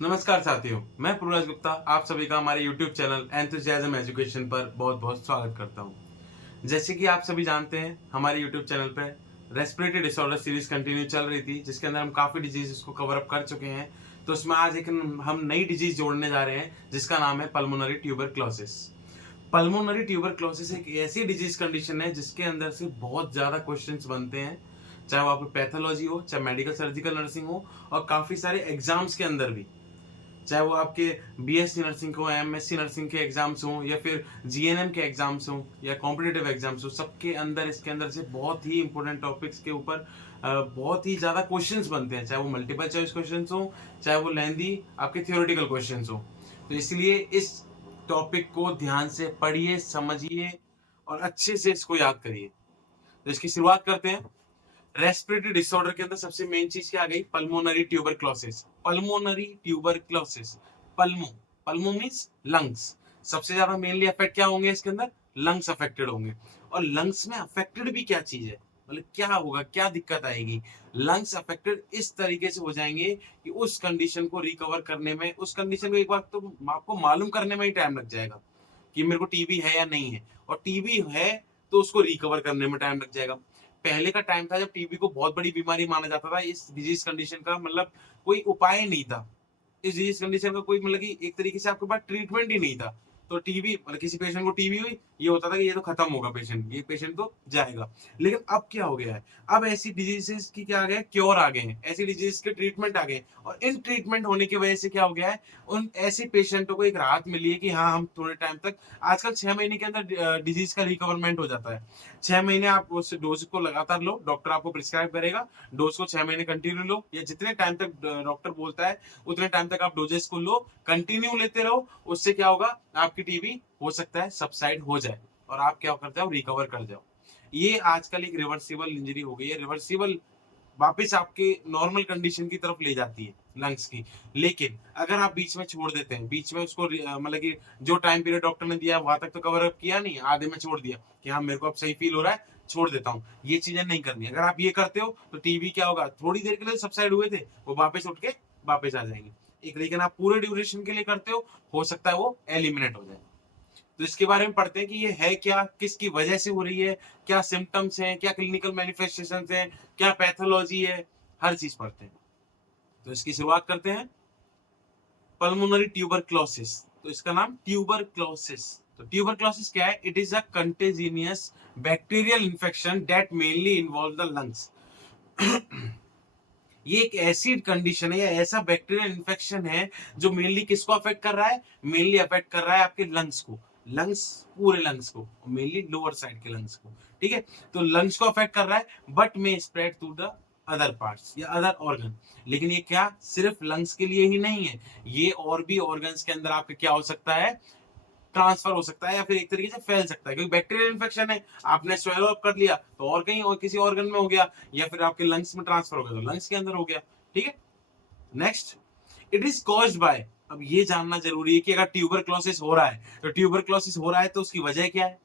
नमस्कार साथियों, मैं पूर्वज गुप्ता आप सभी का हमारे YouTube चैनल एंथुसियाज्म एजुकेशन पर बहुत-बहुत स्वागत करता हूं। जैसे कि आप सभी जानते हैं, हमारे YouTube चैनल पे रेस्पिरेटरी डिसऑर्डर सीरीज कंटिन्यू चल रही थी, जिसके अंदर हम काफ़ी डिजीज़ेज़ को कवर अप कर चुके हैं। तो उसमें आज एक हम नई डिजीज़ जोड़ने जा रहे हैं, जिसका नाम है पल्मोनरी ट्यूबरक्लोसिस। पल्मोनरी ट्यूबरक्लोसिस एक ऐसी डिजीज़ कंडीशन है, जिसके अंदर से बहुत ज़्यादा क्वेश्चंस बनते हैं, चाहे वो आपकी पैथोलॉजी हो, चाहे मेडिकल सर्जिकल नर्सिंग हो और काफ़ी सारे एग्ज़ाम्स के अंदर भी। चाहे वो आपके बीएससी नर्सिंग हो, एमएससी नर्सिंग के एग्जाम्स हों या फिर जीएनएम के एग्जाम्स हों या कॉम्पिटिटिव एग्जाम्स हो, सबके अंदर इसके अंदर से बहुत ही इंपॉर्टेंट टॉपिक्स के ऊपर बहुत ही ज़्यादा क्वेश्चंस बनते हैं, चाहे वो मल्टीपल चॉइस क्वेश्चंस हो, चाहे वो लेंदी आपके थियोरेटिकल क्वेश्चंस हो। तो इसलिए इस टॉपिक को ध्यान से पढ़िए, समझिए और अच्छे से इसको याद करिए। तो इसकी शुरुआत करते हैं। रेस्पिरेटरी डिसऑर्डर के अंदर सबसे मेन चीज क्या आ गई? Pulmonary tuberculosis. Pulmonary tuberculosis, pulmo, pulmo means lungs. सबसे ज्यादा मेनली अफेक्ट क्या होंगे इसके अंदर? लंग्स अफेक्टेड होंगे। और लंग्स में अफेक्टेड भी क्या चीज है, मतलब क्या होगा, क्या दिक्कत आएगी? लंग्स अफेक्टेड इस तरीके से हो जाएंगे कि उस कंडीशन को रिकवर करने में, उस कंडीशन को एक बार तो आपको मालूम करने में ही टाइम लग जाएगा कि मेरे को टीबी है या नहीं है, और टीबी है तो उसको रिकवर करने में टाइम लग जाएगा। पहले का टाइम था जब टीबी को बहुत बड़ी बीमारी माना जाता था, इस डिजीज कंडीशन का मतलब कोई उपाय नहीं था। इस डिजीज कंडीशन का कोई मतलब कि एक तरीके से आपके पास ट्रीटमेंट ही नहीं था। तो टीबी मतलब किसी पेशेंट को टीबी हुई, ये होता था कि ये तो खत्म होगा पेशेंट, ये पेशेंट तो जाएगा। लेकिन अब क्या हो गया है? अब ऐसी डिजीजेस की क्या आ गया, क्योर आ गए हैं, ऐसी डिजीज के ट्रीटमेंट आ गए हैं। और इन ट्रीटमेंट होने की वजह से क्या हो गया है, उन ऐसे पेशेंटों को एक राहत मिली है कि हाँ, हम थोड़े टाइम तक, आजकल 6 महीने के अंदर डिजीज का रिकवरमेंट हो जाता है। 6 महीने आप उस डोज को लगातार लो, डॉक्टर आपको प्रिस्क्राइब करेगा, डोज को 6 महीने कंटिन्यू लो, या जितने टाइम तक डॉक्टर बोलता है उतने टाइम तक आप डोजेस को लो, कंटिन्यू लेते रहो। उससे क्या होगा, आपकी टीबी हो सकता है सबसाइड हो जाए और आप क्या करते हो, रिकवर कर जाओ। ये आजकल एक रिवर्सिबल इंजरी हो गई है, रिवर्सिबल, वापस आपके नॉर्मल कंडीशन की तरफ ले जाती है लंग्स की। लेकिन अगर आप बीच में छोड़ देते हैं, बीच में उसको मतलब कि जो टाइम पीरियड डॉक्टर ने दिया वहां तक तो कवर अप किया नहीं, आधे में छोड़ दिया कि हाँ मेरे को अब सही फील हो रहा है, छोड़ देता हूँ, ये चीजें नहीं करनी। अगर आप ये करते हो तो टीबी क्या होगा, थोड़ी देर के लिए सबसाइड हुए थे वो वापस उठ के वापस आ जाएंगे एक। लेकिन आप पूरे ड्यूरेशन के लिए करते हो सकता है वो एलिमिनेट हो जाए। तो इसके बारे में पढ़ते हैं कि ये है क्या, किसकी वजह से हो रही है, क्या सिम्टम्स हैं, क्या क्लिनिकल मैनिफेस्टेशंस हैं, क्या पैथोलॉजी है, हर चीज पढ़ते हैं। तो इसकी शुरुआत करते हैं। पल्मोनरी ट्यूबरक्लोसिस, तो इसका नाम ट्यूबरक्लोसिस। तो ट्यूबरक्लोसिस क्या है? It is a contagious bacterial infection that mainly involve the lungs. ये एक ऐसी कंडीशन है या ऐसा बैक्टीरियल इन्फेक्शन है जो मेनली किसको अफेक्ट कर रहा है? मेनली अफेक्ट कर रहा है आपके लंग्स को, लंग्स, पूरे लंग्स को, मेनली लोअर साइड के लंग्स को। ठीक है, तो लंग्स को अफेक्ट कर रहा है but may spread to the other parts या अदर ऑर्गन। लेकिन ये क्या सिर्फ लंग्स के लिए ही नहीं है, ये और भी ऑर्गन्स के अंदर आपके क्या हो सकता है, ट्रांसफर हो सकता है या फिर एक तरीके से फैल सकता है, क्योंकि बैक्टीरियल इन्फेक्शन है, आपने स्वेलो अप कर लिया तो और कहीं और किसी ऑर्गन में हो गया, या फिर आपके लंग्स में ट्रांसफर हो गया तो लंग्स के अंदर हो गया। ठीक है, next, it is caused by. अब ये जानना जरूरी है कि अगर ट्यूबरक्लोसिस हो रहा है तो ट्यूबरक्लोसिस हो रहा है तो उसकी वजह क्या है,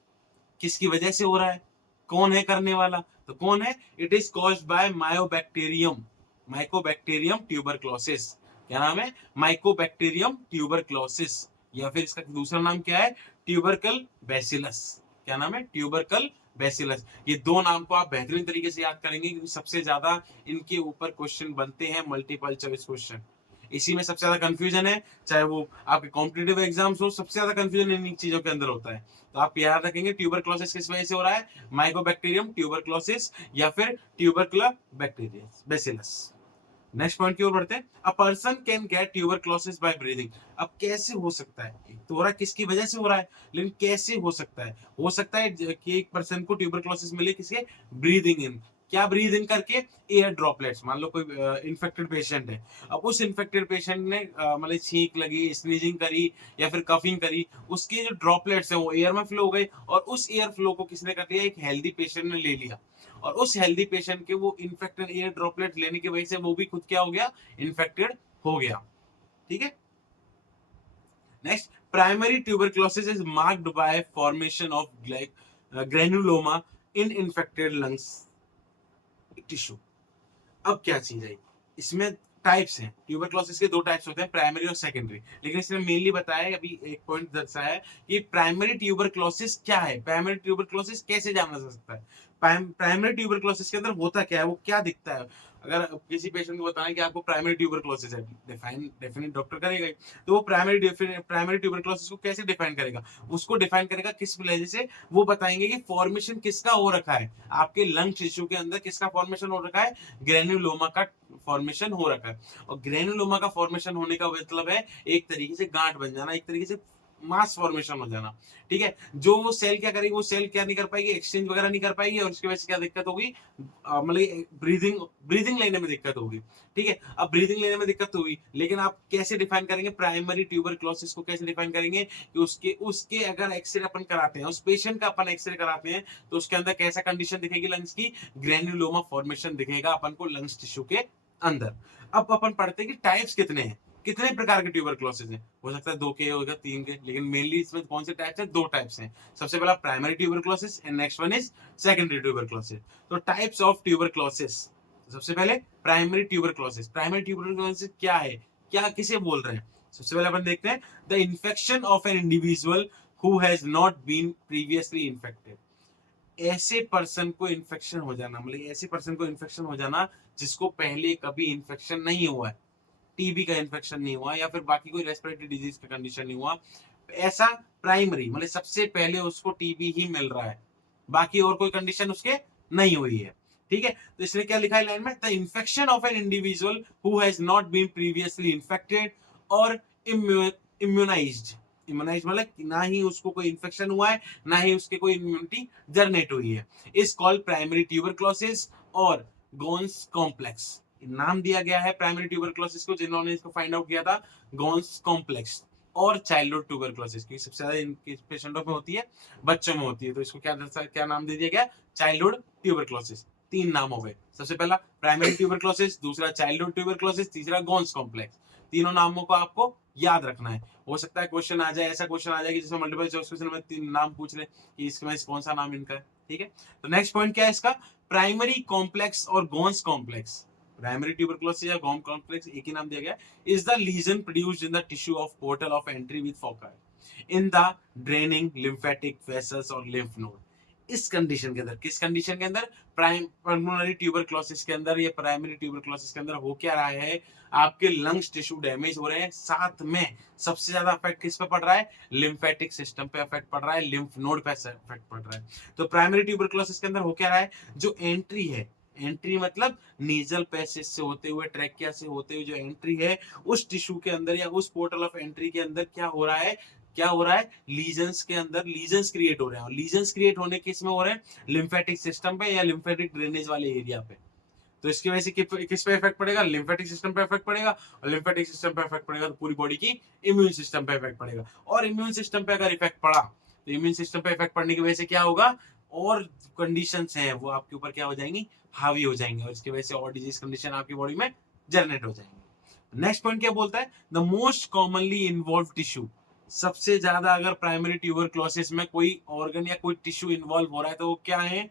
किसकी वजह से हो रहा है, कौन है करने वाला? तो कौन है? It is caused by Mycobacterium, Mycobacterium tuberculosis. क्या नाम है? माइकोबैक्टीरियम ट्यूबरक्लोसिस, या फिर इसका दूसरा नाम क्या है? Tubercle bacillus. क्या नाम है? Tubercle bacillus. ये दो नाम को आप बेहतरीन तरीके से याद करेंगे क्योंकि सबसे ज्यादा इनके ऊपर क्वेश्चन बनते हैं, मल्टीपल चॉइस क्वेश्चन। इसी में सबसे ज्यादा कंफ्यूजन है, चाहे वो आपके कॉम्पिटेटिव एग्जाम्स हो, सबसे ज्यादा कंफ्यूजन इन चीजों के अंदर होता है। तो आप याद रखेंगे ट्यूबरक्लोसिस किस वजह से हो रहा है, माइकोबैक्टीरियम ट्यूबरक्लोसिस या फिर tubercular bacteria bacillus. Next point की ओर बढ़ते हैं। A person can get tuberculosis by breathing. अब कैसे हो सकता है, तो हो रहा है किसकी वजह से हो रहा है, लेकिन कैसे हो सकता है? हो सकता है कि एक पर्सन को ट्यूबरक्लोसिस मिले किसके? Breathing in. क्या ब्रीद इन करके? Air droplets. मान लो कोई इन्फेक्टेड पेशेंट है, अब उस इन्फेक्टेड पेशेंट ने मतलब छींक लगी, स्नीजिंग करी या फिर कफिंग करी, उसके जो ड्रॉपलेट्स हैं वो एयर में फ्लो हो गए, और उस एयर फ्लो को किसने कर लिया? एक हेल्दी पेशेंट ने ले लिया, और उस हेल्दी पेशेंट के वो इन्फेक्टेड एयर ड्रॉपलेट लेने की वजह से वो भी खुद क्या हो गया? इन्फेक्टेड हो गया। ठीक है, next, primary tuberculosis is marked by formation of granuloma in infected lungs tissue. अब क्या चीज है इसमें? टाइप्स हैं, ट्यूबरक्लोसिस के 2 टाइप्स होते हैं, प्राइमरी और सेकेंडरी। लेकिन इसने मेनली बताया है, अभी एक पॉइंट दर्शाया है कि प्राइमरी ट्यूबरक्लोसिस क्या है, प्राइमरी ट्यूबरक्लोसिस कैसे जाना जा सकता है, प्राइमरी ट्यूबरक्लोसिस के अंदर होता क्या है, वो क्या दिखता है। अगर किसी पेशेंट को बताएं कि आपको प्राइमरी ट्यूबरक्लोसिस है, डिफाइन डेफिनेट डॉक्टर करेगा ही। तो वो प्राइमरी ट्यूबरक्लोसिस को कैसे डिफाइन करेगा, उसको डिफाइन करेगा किस वजह से, वो बताएंगे कि फॉर्मेशन किसका हो रखा है, आपके लंग टिश्यू के अंदर किसका फॉर्मेशन हो रखा है, ग्रेन्युलोमा का फॉर्मेशन हो रखा है। और ग्रेनुलोमा का फॉर्मेशन होने का मतलब है एक तरीके से गांठ बन जाना, एक तरीके से मास फॉर्मेशन हो जाना। ठीक है, जो वो सेल क्या करेगी, वो सेल क्या नहीं कर पाएगी, एक्सचेंज वगैरह नहीं कर पाएगी, और उसकी वजह से क्या दिक्कत होगी, मतलब ब्रीदिंग ब्रीदिंग लेने में दिक्कत होगी। ठीक है, अब ब्रीदिंग लेने में दिक्कत होगी, लेकिन आप कैसे डिफाइन करेंगे प्राइमरी ट्यूबरक्लोसिस को, कैसे डिफाइन करेंगे कि उसके उसके अगर एक्सरे अपन कराते हैं, उस पेशेंट का अपन एक्सरे कराते हैं, तो उसके अंदर कैसा कंडीशन दिखेगी लंग्स की, ग्रेन्युलोमा फॉर्मेशन दिखेगा अपन को लंग्स टिश्यू के अंदर। अब अपन पढ़ते हैं कि टाइप्स कितने हैं, कितने प्रकार के ट्यूबरक्लोसिस हैं, हो सकता है 2 के होगा 3 के, लेकिन मेनली इसमें कौन से टाइप्स हैं, 2 टाइप्स हैं। सबसे पहला primary tuberculosis and next one is secondary tuberculosis. तो टाइप्स ऑफ ट्यूबरक्लोसिस, सबसे पहले प्राइमरी ट्यूबरक्लोसिस। प्राइमरी ट्यूबरक्लोसिस क्या है, क्या किसे बोल रहे हैं, सबसे पहले अपन देखते हैं, the infection of an individual who has not been previously infected. ऐसे पर्सन को इन्फेक्शन हो जाना, मतलब ऐसे पर्सन को इन्फेक्शन हो जाना जिसको पहले कभी इन्फेक्शन नहीं हुआ है, टीबी का इन्फेक्शन नहीं हुआ या फिर बाकी कोई रेस्पिरेटरी डिजीज का कंडीशन नहीं हुआ, ऐसा प्राइमरी मतलब सबसे पहले उसको टीबी ही मिल रहा है, बाकी और कोई कंडीशन उसके नहीं हुई है। ठीक है, तो इसने क्या लिखा है लाइन में, the infection of an individual who has not been previously infected और इम्यूनाइज्ड। इम्यूनाइज मतलब ना ही उसको कोई इन्फेक्शन हुआ है, ना ही उसके कोई इम्यूनिटी जनरेट हुई है, इज कॉल्ड प्राइमरी ट्यूबरक्लोसिस और गोन्स कॉम्प्लेक्स। नाम दिया गया है प्राइमरी ट्यूबरक्लोसिस को जिन्होंने इसको फाइंड आउट किया था, गोन्स कॉम्प्लेक्स और चाइल्डहुड ट्यूबरक्लोसिस, क्योंकि सबसे ज्यादा इनके पेशेंटों में होती है, बच्चों में होती है, तो इसको क्या नाम दे दिया गया, चाइल्डहुड ट्यूबरक्लोसिस। 3 नाम हो गए, सबसे पहला प्राइमरी ट्यूबरक्लोसिस, दूसरा चाइल्डहुड ट्यूबरक्लोसिस, तीसरा गोन्स कॉम्प्लेक्स। तीनों नामों को आपको याद रखना है। हो सकता है क्वेश्चन आ जाए, ऐसा क्वेश्चन आ जाए कि जिसमें मल्टीपल चॉइस क्वेश्चन में 3 नाम पूछ ले कि इसमें कौन सा नाम इनका है। ठीक है, तो नेक्स्ट पॉइंट क्या है इसका, प्राइमरी कॉम्प्लेक्स और गोन्स कॉम्प्लेक्स। प्राइमरी ट्यूबरक्लोसिस या गोन्स कॉम्प्लेक्स एक ही नाम दिया गया, is the lesion produced in the tissue of portal of entry with foci in the draining lymphatic vessels और लिम्फ नोड। इस कंडीशन के अंदर, किस कंडीशन के अंदर, प्राइम पल्मोनरी ट्यूबरक्लोसिस के अंदर या प्राइमरी ट्यूबरक्लोसिस के अंदर हो क्या रहा है, आपके लंग्स टिश्यू डैमेज हो रहे हैं, साथ में सबसे ज्यादा इफेक्ट किस पे पड़ रहा है, लिम्फेटिक सिस्टम पे इफेक्ट पड़ रहा है, लिम्फ नोड पे इफेक्ट पड़ रहा है। तो प्राइमरी ट्यूबरक्लोसिस के अंदर हो क्या रहा है, जो एंट्री है, एंट्री मतलब नीजल पैसेज से होते हुए, ट्रैकिया से होते हुए जो एंट्री है, उस टिश्यू के अंदर या उस पोर्टल ऑफ एंट्री के अंदर क्या हो रहा है, क्या हो रहा है, लीजन्स के अंदर लीजन्स क्रिएट हो रहे हैं, और लीजन्स क्रिएट होने किस में हो रहे हैं, लिम्फेटिक सिस्टम पे या लिम्फेटिक ड्रेनेज वाले एरिया पे। तो इसकी वजह से किस पे इफेक्ट पड़ेगा, लिम्फेटिक सिस्टम पे इफेक्ट पड़ेगा, और लिम्फेटिक सिस्टम पे इफेक्ट पड़ेगा तो पूरी बॉडी की इम्यून सिस्टम पे इफेक्ट पड़ेगा, और इम्यून सिस्टम पे अगर इफेक्ट पड़ा तो इम्यून सिस्टम पे इफेक्ट पड़ने की वजह से क्या होगा, और कंडीशंस हैं वो आपके ऊपर क्या हो जाएंगी, हावी हो जाएंगे, और इसकी वजह से और डिजीज कंडीशन आपकी बॉडी में जनरेट हो जाएंगे। नेक्स्ट पॉइंट क्या बोलता है, the most commonly involve tissue. सबसे ज्यादा अगर प्राइमरी ट्यूबरक्लोसिस में कोई ऑर्गन या कोई टिश्यू इन्वॉल्व हो रहा है तो वो क्या है,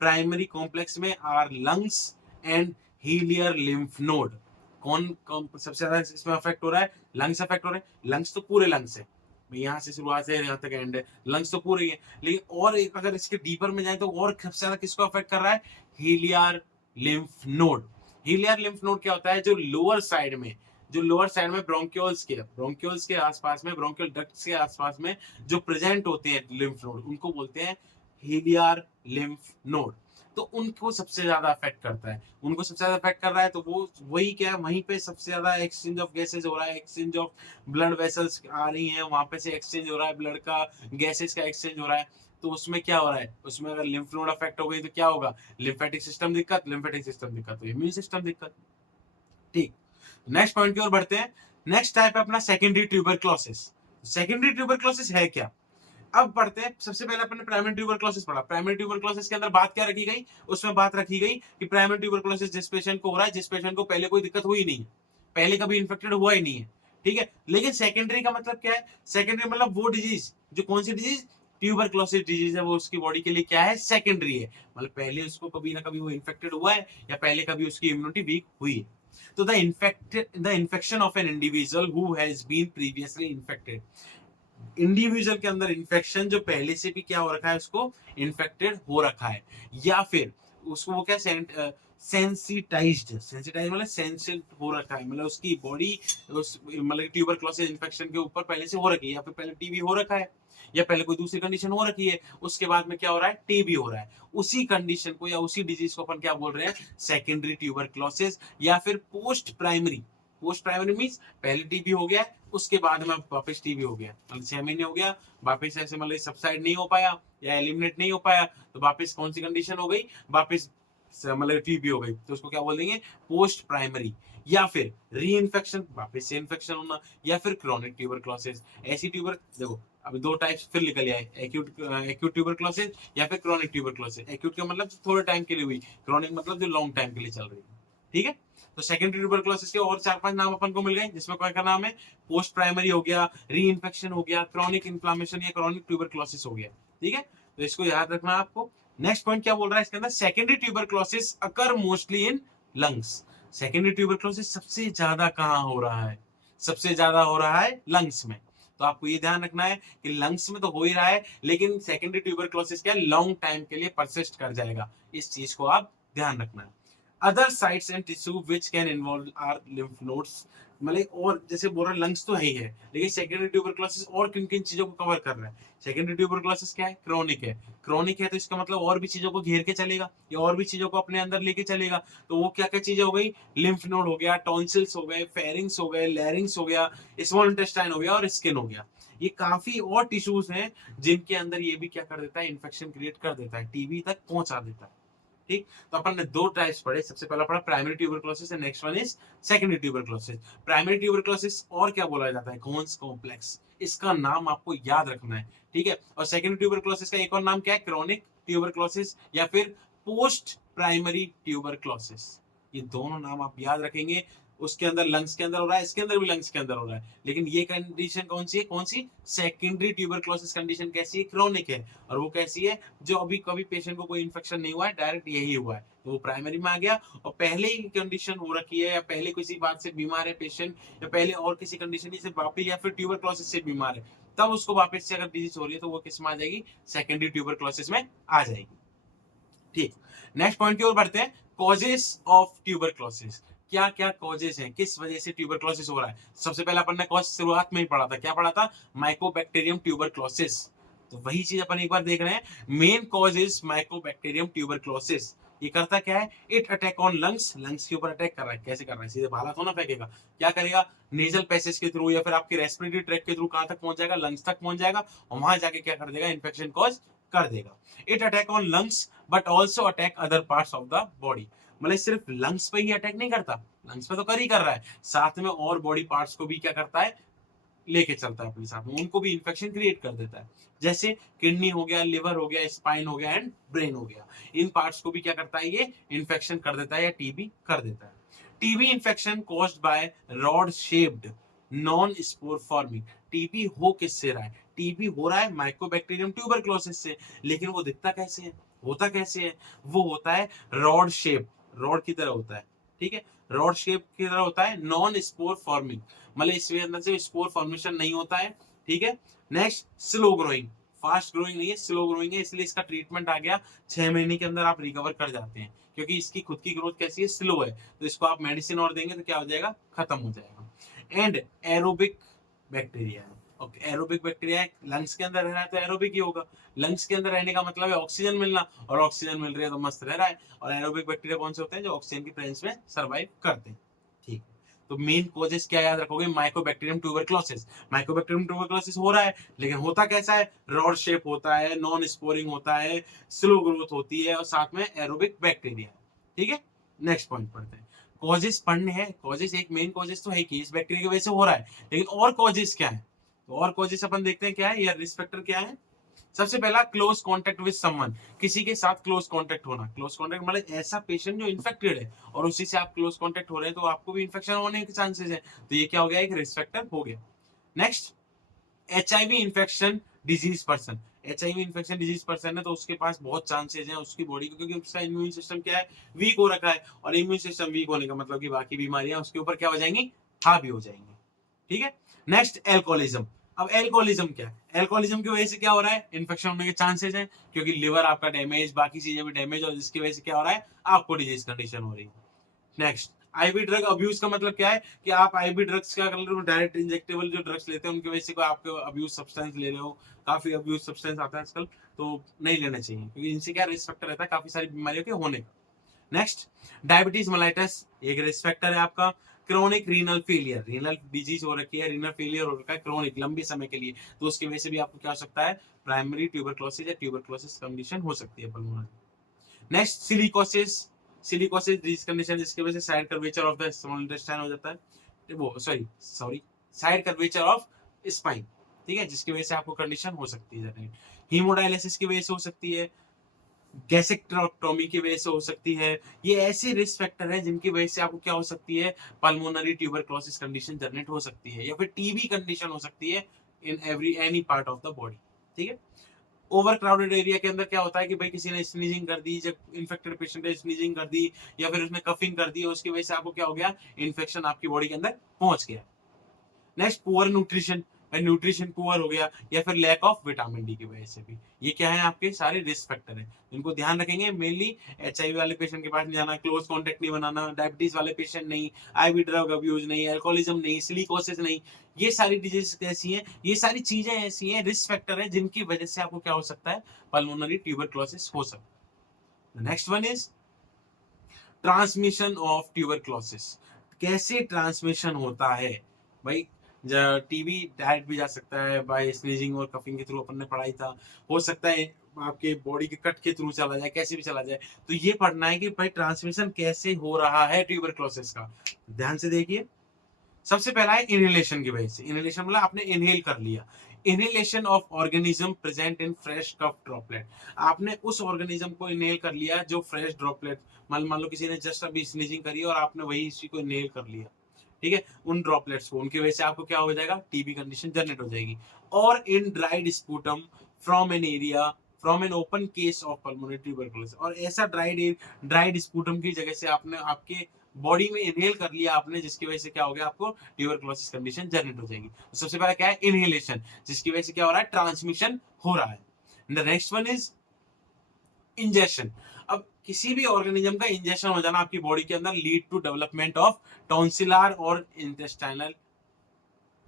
प्राइमरी कॉम्प्लेक्स में are lungs and hilar lymph node. कौन सबसे ज्यादा इसमें अफेक्ट हो रहा है, लंग्स अफेक्ट हो रहे हैं, लंग्स तो पूरे लंग्स है, यहाँ से शुरुआत से यहाँ तक एंड है, लंग्स तो पूरे ही है, लेकिन और एक अगर इसके डीपर में जाए तो और सबसे ज्यादा किसको अफेक्ट कर रहा है, हीलियर लिम्फ नोड। हीलियर लिम्फ नोड क्या होता है, जो लोअर साइड में, जो लोअर साइड में ब्रोंकियोल्स के आसपास में, ब्रोंकियल डक्ट्स के आसपास में जो प्रेजेंट होते हैं लिम्फ नोड, उनको बोलते हैं हीलियर लिम्फ नोड। तो उनको सबसे ज्यादा अफेक्ट करता है, उनको सबसे ज्यादा अफेक्ट कर रहा है, तो वो वही क्या है, वहीं पे सबसे ज्यादा एक्सचेंज ऑफ गैसेज हो रहा है, एक्सचेंज ऑफ ब्लड वेसल्स आ रही हैं, वहां पे से एक्सचेंज हो रहा है, ब्लड का गैसेज का एक्सचेंज हो रहा है। तो उसमें क्या हो रहा है, उसमें अगर लिम्फ नोड अफेक्ट हो गई तो क्या होगा, लिम्फेटिक सिस्टम दिक्कत, लिम्फेटिक सिस्टम दिक्कत तो इम्यून सिस्टम दिक्कत। ठीक, नेक्स्ट पॉइंट की ओर बढ़ते हैं। नेक्स्ट टाइप है अपना सेकेंडरी ट्यूबरक्लोसिस। सेकेंडरी ट्यूबरक्लोसिस है क्या, अब पढ़ते हैं। सबसे पहले अपने प्राइमरी ट्यूबरक्लोसिस पढ़ा, प्राइमरी ट्यूबरक्लोसिस के अंदर बात क्या रखी गई, उसमें बात रखी गई कि प्राइमरी ट्यूबरक्लोसिस जिस पेशेंट को हो रहा है, जिस पेशेंट को पहले कोई दिक्कत हुई नहीं, पहले कभी इन्फेक्टेड हुआ ही नहीं है। ठीक है, लेकिन सेकेंडरी का मतलब क्या है, सेकेंडरी मतलब वो डिजीज जो कौन सी डिजीज, ट्यूबरक्लोसिस डिजीज है, वो उसकी बॉडी के लिए क्या है, सेकेंडरी है, मतलब पहले उसको कभी ना कभी वो इन्फेक्टेड हुआ है या पहले कभी उसकी इम्यूनिटी वीक हुई है। तो the infection of an individual who has been previously infected, individual के अंदर इन्फेक्शन जो पहले से भी क्या हो रखा है, उसको इन्फेक्टेड हो रखा है, या फिर उसको वो क्या सेंसिटाइज्ड, सेंसिटाइज मतलब सेंसिटिव हो रखा है, मतलब उसकी बॉडी उस मतलब ट्यूबरक्लोसिस इन्फेक्शन के ऊपर पहले से हो रखी है, या फिर पहले टीबी हो रखा है, या पहले कोई दूसरी कंडीशन हो रखी है, उसके बाद में क्या हो रहा है, टीबी हो रहा है, उसी कंडीशन को या उसी डिजीज को अपन क्या बोल रहे हैं, सेकेंडरी ट्यूबरक्लोसिस, या फिर post primary. Post primary means पहले टीबी हो गया, उसके बाद में वापस टीबी हो गया, मतलब 6 महीने हो गया, वापस ऐसे मतलब सबसाइड नहीं हो पाया या एलिमिनेट नहीं हो पाया, तो वापस कौन सी कंडीशन हो गई, वापस मतलब टीबी हो गई, तो उसको क्या बोल देंगे, पोस्ट प्राइमरी। या फिर री इन्फेक्शन, वापस से इन्फेक्शन होना, या फिर क्रोनिक ट्यूबरक्लोसिस। ऐसी ट्यूबर देखो अभी दो टाइप्स फिर निकल आए, एक्यूट ट्यूबरक्लोसिस या फिर क्रोनिक ट्यूबरक्लोसिस। एक्यूट का मतलब थोड़े टाइम के लिए हुई, क्रोनिक मतलब जो लॉन्ग टाइम के लिए चल रही है, ठीक है। तो सेकेंडरी ट्यूबरक्लोसिस के और 4-5 नाम अपन को मिल गए, जिसमें कौन का नाम है, पोस्ट प्राइमरी हो गया, री इन्फेक्शन हो गया, क्रोनिक इन्फ्लामेशन या क्रोनिक ट्यूबरक्लोसिस हो गया, ठीक है। तो इसको याद रखना आपको। नेक्स्ट पॉइंट क्या बोल रहा है इसके अंदर, secondary tuberculosis occur mostly in lungs. Secondary tuberculosis सबसे ज्यादा कहां हो रहा है, सबसे ज्यादा हो रहा है लंग्स में। तो आपको ये ध्यान रखना है कि लंग्स में तो हो ही रहा है, लेकिन सेकेंडरी ट्यूबरक्लोसिस क्या लॉन्ग टाइम के लिए परसिस्ट कर जाएगा, इस चीज को आप ध्यान रखना है। Other sites and tissue which can involve are lymph nodes, मतलब और जैसे बोल रहा लंग्स तो है ही है, लेकिन सेकेंडरी ट्यूबरक्लोसिस और किन किन चीजों को कवर कर रहा है। सेकेंडरी ट्यूबरक्लोसिस क्या है, क्रोनिक है, क्रोनिक है तो इसका मतलब और भी चीजों को घेर के चलेगा या और भी चीजों को अपने अंदर लेके चलेगा। तो वो क्या क्या चीजें हो गई, लिम्फ नोड हो गया, टॉन्सिल्स हो गए, फेरिंग्स हो गए, लैरिंग्स हो गया, स्मॉल इंटेस्टाइन हो गया और स्किन हो गया। ये काफी और टिश्यूज हैं जिनके अंदर ये भी क्या कर देता है, इन्फेक्शन क्रिएट कर देता है, टीबी तक पहुंचा देता है, ठीक। तो अपन ने दो टाइप्स पढ़े, सबसे पहला पढ़ा primary tuberculosis and next one is secondary tuberculosis. Primary tuberculosis और क्या बोला जाता है, घोंस कॉम्प्लेक्स, इसका नाम आपको याद रखना है, ठीक है। और सेकेंडरी ट्यूबरक्लोसिस का एक और नाम क्या है, क्रोनिक ट्यूबरक्लोसिस या फिर पोस्ट प्राइमरी ट्यूबरक्लोसिस। ये दोनों नाम आप याद रखेंगे। उसके अंदर लंग्स के अंदर हो रहा है, इसके अंदर भी लंग्स के अंदर हो रहा है, लेकिन ये कंडीशन कौन सी है, कौन सी, सेकेंडरी ट्यूबरक्लोसिस कंडीशन कैसी है, क्रोनिक है। और वो कैसी है, जो अभी कभी पेशेंट को कोई इन्फेक्शन नहीं हुआ है, डायरेक्ट यही हुआ है, तो वो प्राइमरी में आ गया। और पहले ही कंडीशन हो रखी है या पहले किसी बात से बीमार है पेशेंट, या पहले और किसी कंडीशन से वापस या फिर ट्यूबरक्लोसिस से बीमार है, तब उसको वापस से अगर डिजीज हो रही है तो वो किस में आ जाएगी, सेकेंडरी ट्यूबरक्लोसिस में आ जाएगी, ठीक। नेक्स्ट पॉइंट की ओर बढ़ते हैं, कॉजेस ऑफ ट्यूबरक्लोसिस। क्या क्या कॉजेस हैं, किस वजह से ट्यूबरक्लोसिस हो रहा है। सबसे पहले अपन ने कॉज शुरुआत में ही पढ़ा था, क्या पढ़ा था, माइकोबैक्टीरियम ट्यूबरक्लोसिस। तो वही चीज अपन एक बार देख रहे हैं, main cause is Mycobacterium tuberculosis. ये करता क्या है, it attack on lungs, lungs के ऊपर अटैक कर रहा है। कैसे कर रहा है, सीधे भाला तो ना फेंकेगा, क्या करेगा, नेजल पैसेज के थ्रू या फिर आपके रेस्पिरेटरी ट्रैक के थ्रू कहां तक पहुंच जाएगा, लंग्स तक पहुंच जाएगा, और वहां जाके क्या कर देगा, इन्फेक्शन कॉज कर देगा। It attack on lungs but also attack other parts of the body, मतलब सिर्फ लंग्स पे ही अटैक नहीं करता, लंग्स पे तो कर ही कर रहा है, साथ में और बॉडी पार्ट्स को भी क्या करता है, लेके चलता है अपने साथ में, उनको भी इन्फेक्शन क्रिएट कर देता है। जैसे किडनी हो गया, लिवर हो गया, स्पाइन हो गया एंड ब्रेन हो गया, इन पार्ट्स को भी क्या करता है, ये इन्फेक्शन कर देता है या टीबी कर देता है। TB infection caused by rod shaped non spore forming. TB हो किससे रहा है, टीबी हो रहा है माइकोबैक्टीरियम ट्यूबरक्लोसिस से, लेकिन वो दिखता कैसे है, होता कैसे है, वो होता है रॉड शेप, रॉड की तरह होता है, ठीक है, रॉड शेप की तरह होता है, नॉन स्पोर फॉर्मिंग, मतलब इसके अंदर से स्पोर फॉर्मेशन नहीं होता है, ठीक है। Next slow growing, fast growing नहीं है, स्लो ग्रोइंग है, इसलिए इसका ट्रीटमेंट आ गया, 6 महीने के अंदर आप रिकवर कर जाते हैं, क्योंकि इसकी खुद की ग्रोथ कैसी है, स्लो है, तो इसको आप मेडिसिन और देंगे तो क्या हो जाएगा, खत्म हो जाएगा। एंड एरोबिक बैक्टीरिया है, ओके, एरोबिक बैक्टीरिया है, लंग्स के अंदर रह रहा है तो एरोबिक ही होगा, लंग्स के अंदर रहने का मतलब है ऑक्सीजन मिलना, और ऑक्सीजन मिल रही है तो मस्त रह रहा है। और एरोबिक बैक्टीरिया कौन से होते हैं, जो ऑक्सीजन की प्रेजेंस में सर्वाइव करते हैं, ठीक। तो मेन कॉजेस क्या याद रखोगे, माइकोबैक्टीरियम ट्यूबरक्लोसिस, माइकोबैक्टीरियम ट्यूबरक्लोसिस हो रहा है, लेकिन होता कैसा है, रॉड शेप होता है, नॉन स्पोरिंग होता है, स्लो ग्रोथ होती है, और साथ में एरोबिक बैक्टीरिया, ठीक है। नेक्स्ट पॉइंट पढ़ते हैं, कॉजेस पढ़ने हैं, कॉजेस एक मेन कॉजेस तो है कि इस बैक्टीरिया की वजह से हो रहा है, लेकिन और कॉजेस क्या है, तो और कॉजेस अपन देखते हैं क्या है, या रिस्क फैक्टर क्या है। सबसे पहला क्लोज कांटेक्ट विद समवन, किसी के साथ क्लोज कांटेक्ट होना, क्लोज कांटेक्ट मतलब ऐसा पेशेंट जो इन्फेक्टेड है और उसी से आप क्लोज कांटेक्ट हो रहे हैं, तो आपको भी इन्फेक्शन होने के चांसेस है, तो ये क्या हो गया, एक रिस्क फैक्टर हो गया। Next, HIV infection disease person, HIV infection disease person है तो उसके पास बहुत चांसेस हैं उसकी बॉडी को, क्योंकि उसका इम्यून सिस्टम क्या है, वीक हो रखा है, और इम्यून सिस्टम वीक होने का मतलब कि बाकी बीमारियां उसके ऊपर क्या हो जाएंगी, हावी हो जाएंगी। ठीक है। Next alcoholism. अब एल्कोहलिज्म क्या है, एल्कोहलिज्म की वजह से क्या हो रहा है, इन्फेक्शन होने के चांसेस हैं, क्योंकि लिवर आपका डैमेज, बाकी चीजें भी डैमेज, और जिसकी वजह से क्या हो रहा है, आपको डिजीज कंडीशन हो रही है। नेक्स्ट, आईवी ड्रग अब्यूज का मतलब क्या है कि आप आईवी ड्रग्स क्या कर रहे हो, डायरेक्ट इंजेक्टेबल जो ड्रग्स लेते हैं उनकी वजह से कोई आपको अब्यूज सब्सटेंस ले रहे हो, काफी अब्यूज सब्सटेंस आता है आजकल, तो नहीं लेना चाहिए, क्योंकि इनसे क्या रिस्क फैक्टर रहता है काफी सारी बीमारियों के होने का। नेक्स्ट, डायबिटीज मेलाइटस एक रिस्क फैक्टर है आपका। Chronic renal failure, renal disease हो रखी है, रीनल फेलियर हो रखा है क्रोनिक लंबे समय के लिए, तो उसकी वजह से भी आपको क्या हो सकता है, प्राइमरी ट्यूबरक्लोसिस या ट्यूबरक्लोसिस कंडीशन हो सकती है pulmonary. Next, silicosis. Silicosis disease condition जिसकी वजह से side curvature of the small intestine हो जाता है, वो sorry side curvature of spine, ठीक है, जिसकी वजह से आपको कंडीशन हो सकती है। हीमोडायलिसिस की वजह से हो सकती है, गैस्ट्रेक्टोमी की वजह से हो सकती है। ये ऐसे रिस्क फैक्टर है जिनकी वजह से आपको क्या हो सकती है, पल्मोनरी ट्यूबरक्लोसिस कंडीशन जनरेट हो सकती है, या फिर टीबी कंडीशन हो सकती है in any part of the body. ठीक है। ओवर क्राउडेड एरिया के अंदर क्या होता है कि भाई किसी ने स्नीजिंग कर दी, जब इन्फेक्टेड पेशेंट ने स्नीजिंग कर दी या फिर उसने कफिंग कर दी, उसकी वजह से आपको क्या हो गया, इन्फेक्शन आपकी बॉडी के अंदर पहुंच गया। Next, poor nutrition, nutrition poor हो गया, या फिर लैक ऑफ विटामिन डी की वजह से भी, ये क्या है, आपके सारे रिस्क फैक्टर हैं, इनको ध्यान रखेंगे। मेनली HIV वाले पेशेंट के पास नहीं जाना, क्लोज कॉन्टेक्ट नहीं बनाना, डायबिटीज वाले पेशेंट नहीं, आईवी ड्रग अब्यूज नहीं, अल्कोहलिज्म नहीं, सिलिकोसिस नहीं, ये सारी डिजीज ऐसी हैं, ये सारी चीजें ऐसी हैं, रिस्क फैक्टर है जिनकी वजह से आपको क्या हो सकता है, पल्मोनरी ट्यूबरक्लोसिस हो सकता है। Next one is transmission of tuberculosis. कैसे ट्रांसमिशन होता है भाई, टीबी डायरेक्ट भी जा सकता है बाय स्नीजिंग और कफिंग के थ्रू, अपन ने पढ़ाई था, हो सकता है आपके बॉडी के कट के थ्रू चला जाए, कैसे भी चला जाए, तो ये पढ़ना है कि भाई ट्रांसमिशन कैसे हो रहा है ट्यूबरक्लोसिस का। ध्यान से देखिए, सबसे पहला है इनहेलेशन की वजह से। इनहेलेशन मतलब आपने इनहेल कर लिया, inhalation of organism present in fresh cough droplet, आपने उस ऑर्गेनिज्म को इनहेल कर लिया जो फ्रेश ड्रॉपलेट, मान लो किसी ने जस्ट अभी स्नीजिंग करी और आपने वही इसी को इनहेल कर लिया, ठीक है, उन ड्रॉपलेट्स को, उनकी वजह से आपको क्या हो जाएगा, टीबी कंडीशन जनरेट हो जाएगी। और इन dried sputum from an area, from an open case of pulmonary tuberculosis, और ऐसा ड्राइड स्पूटम की जगह से आपने आपके बॉडी में इनहेल कर लिया आपने, जिसकी वजह से क्या हो गया, आपको ट्यूबरकुलोसिस कंडीशन जनरेट हो जाएगी। तो सबसे पहला क्या है, इनहेलेशन, जिसकी वजह से क्या हो रहा है, ट्रांसमिशन हो रहा है। The next one is injection. अब किसी भी ऑर्गेनिज्म का इंजेक्शन हो जाना आपकी बॉडी के अंदर lead to development of tonsillar और इंटेस्टाइनल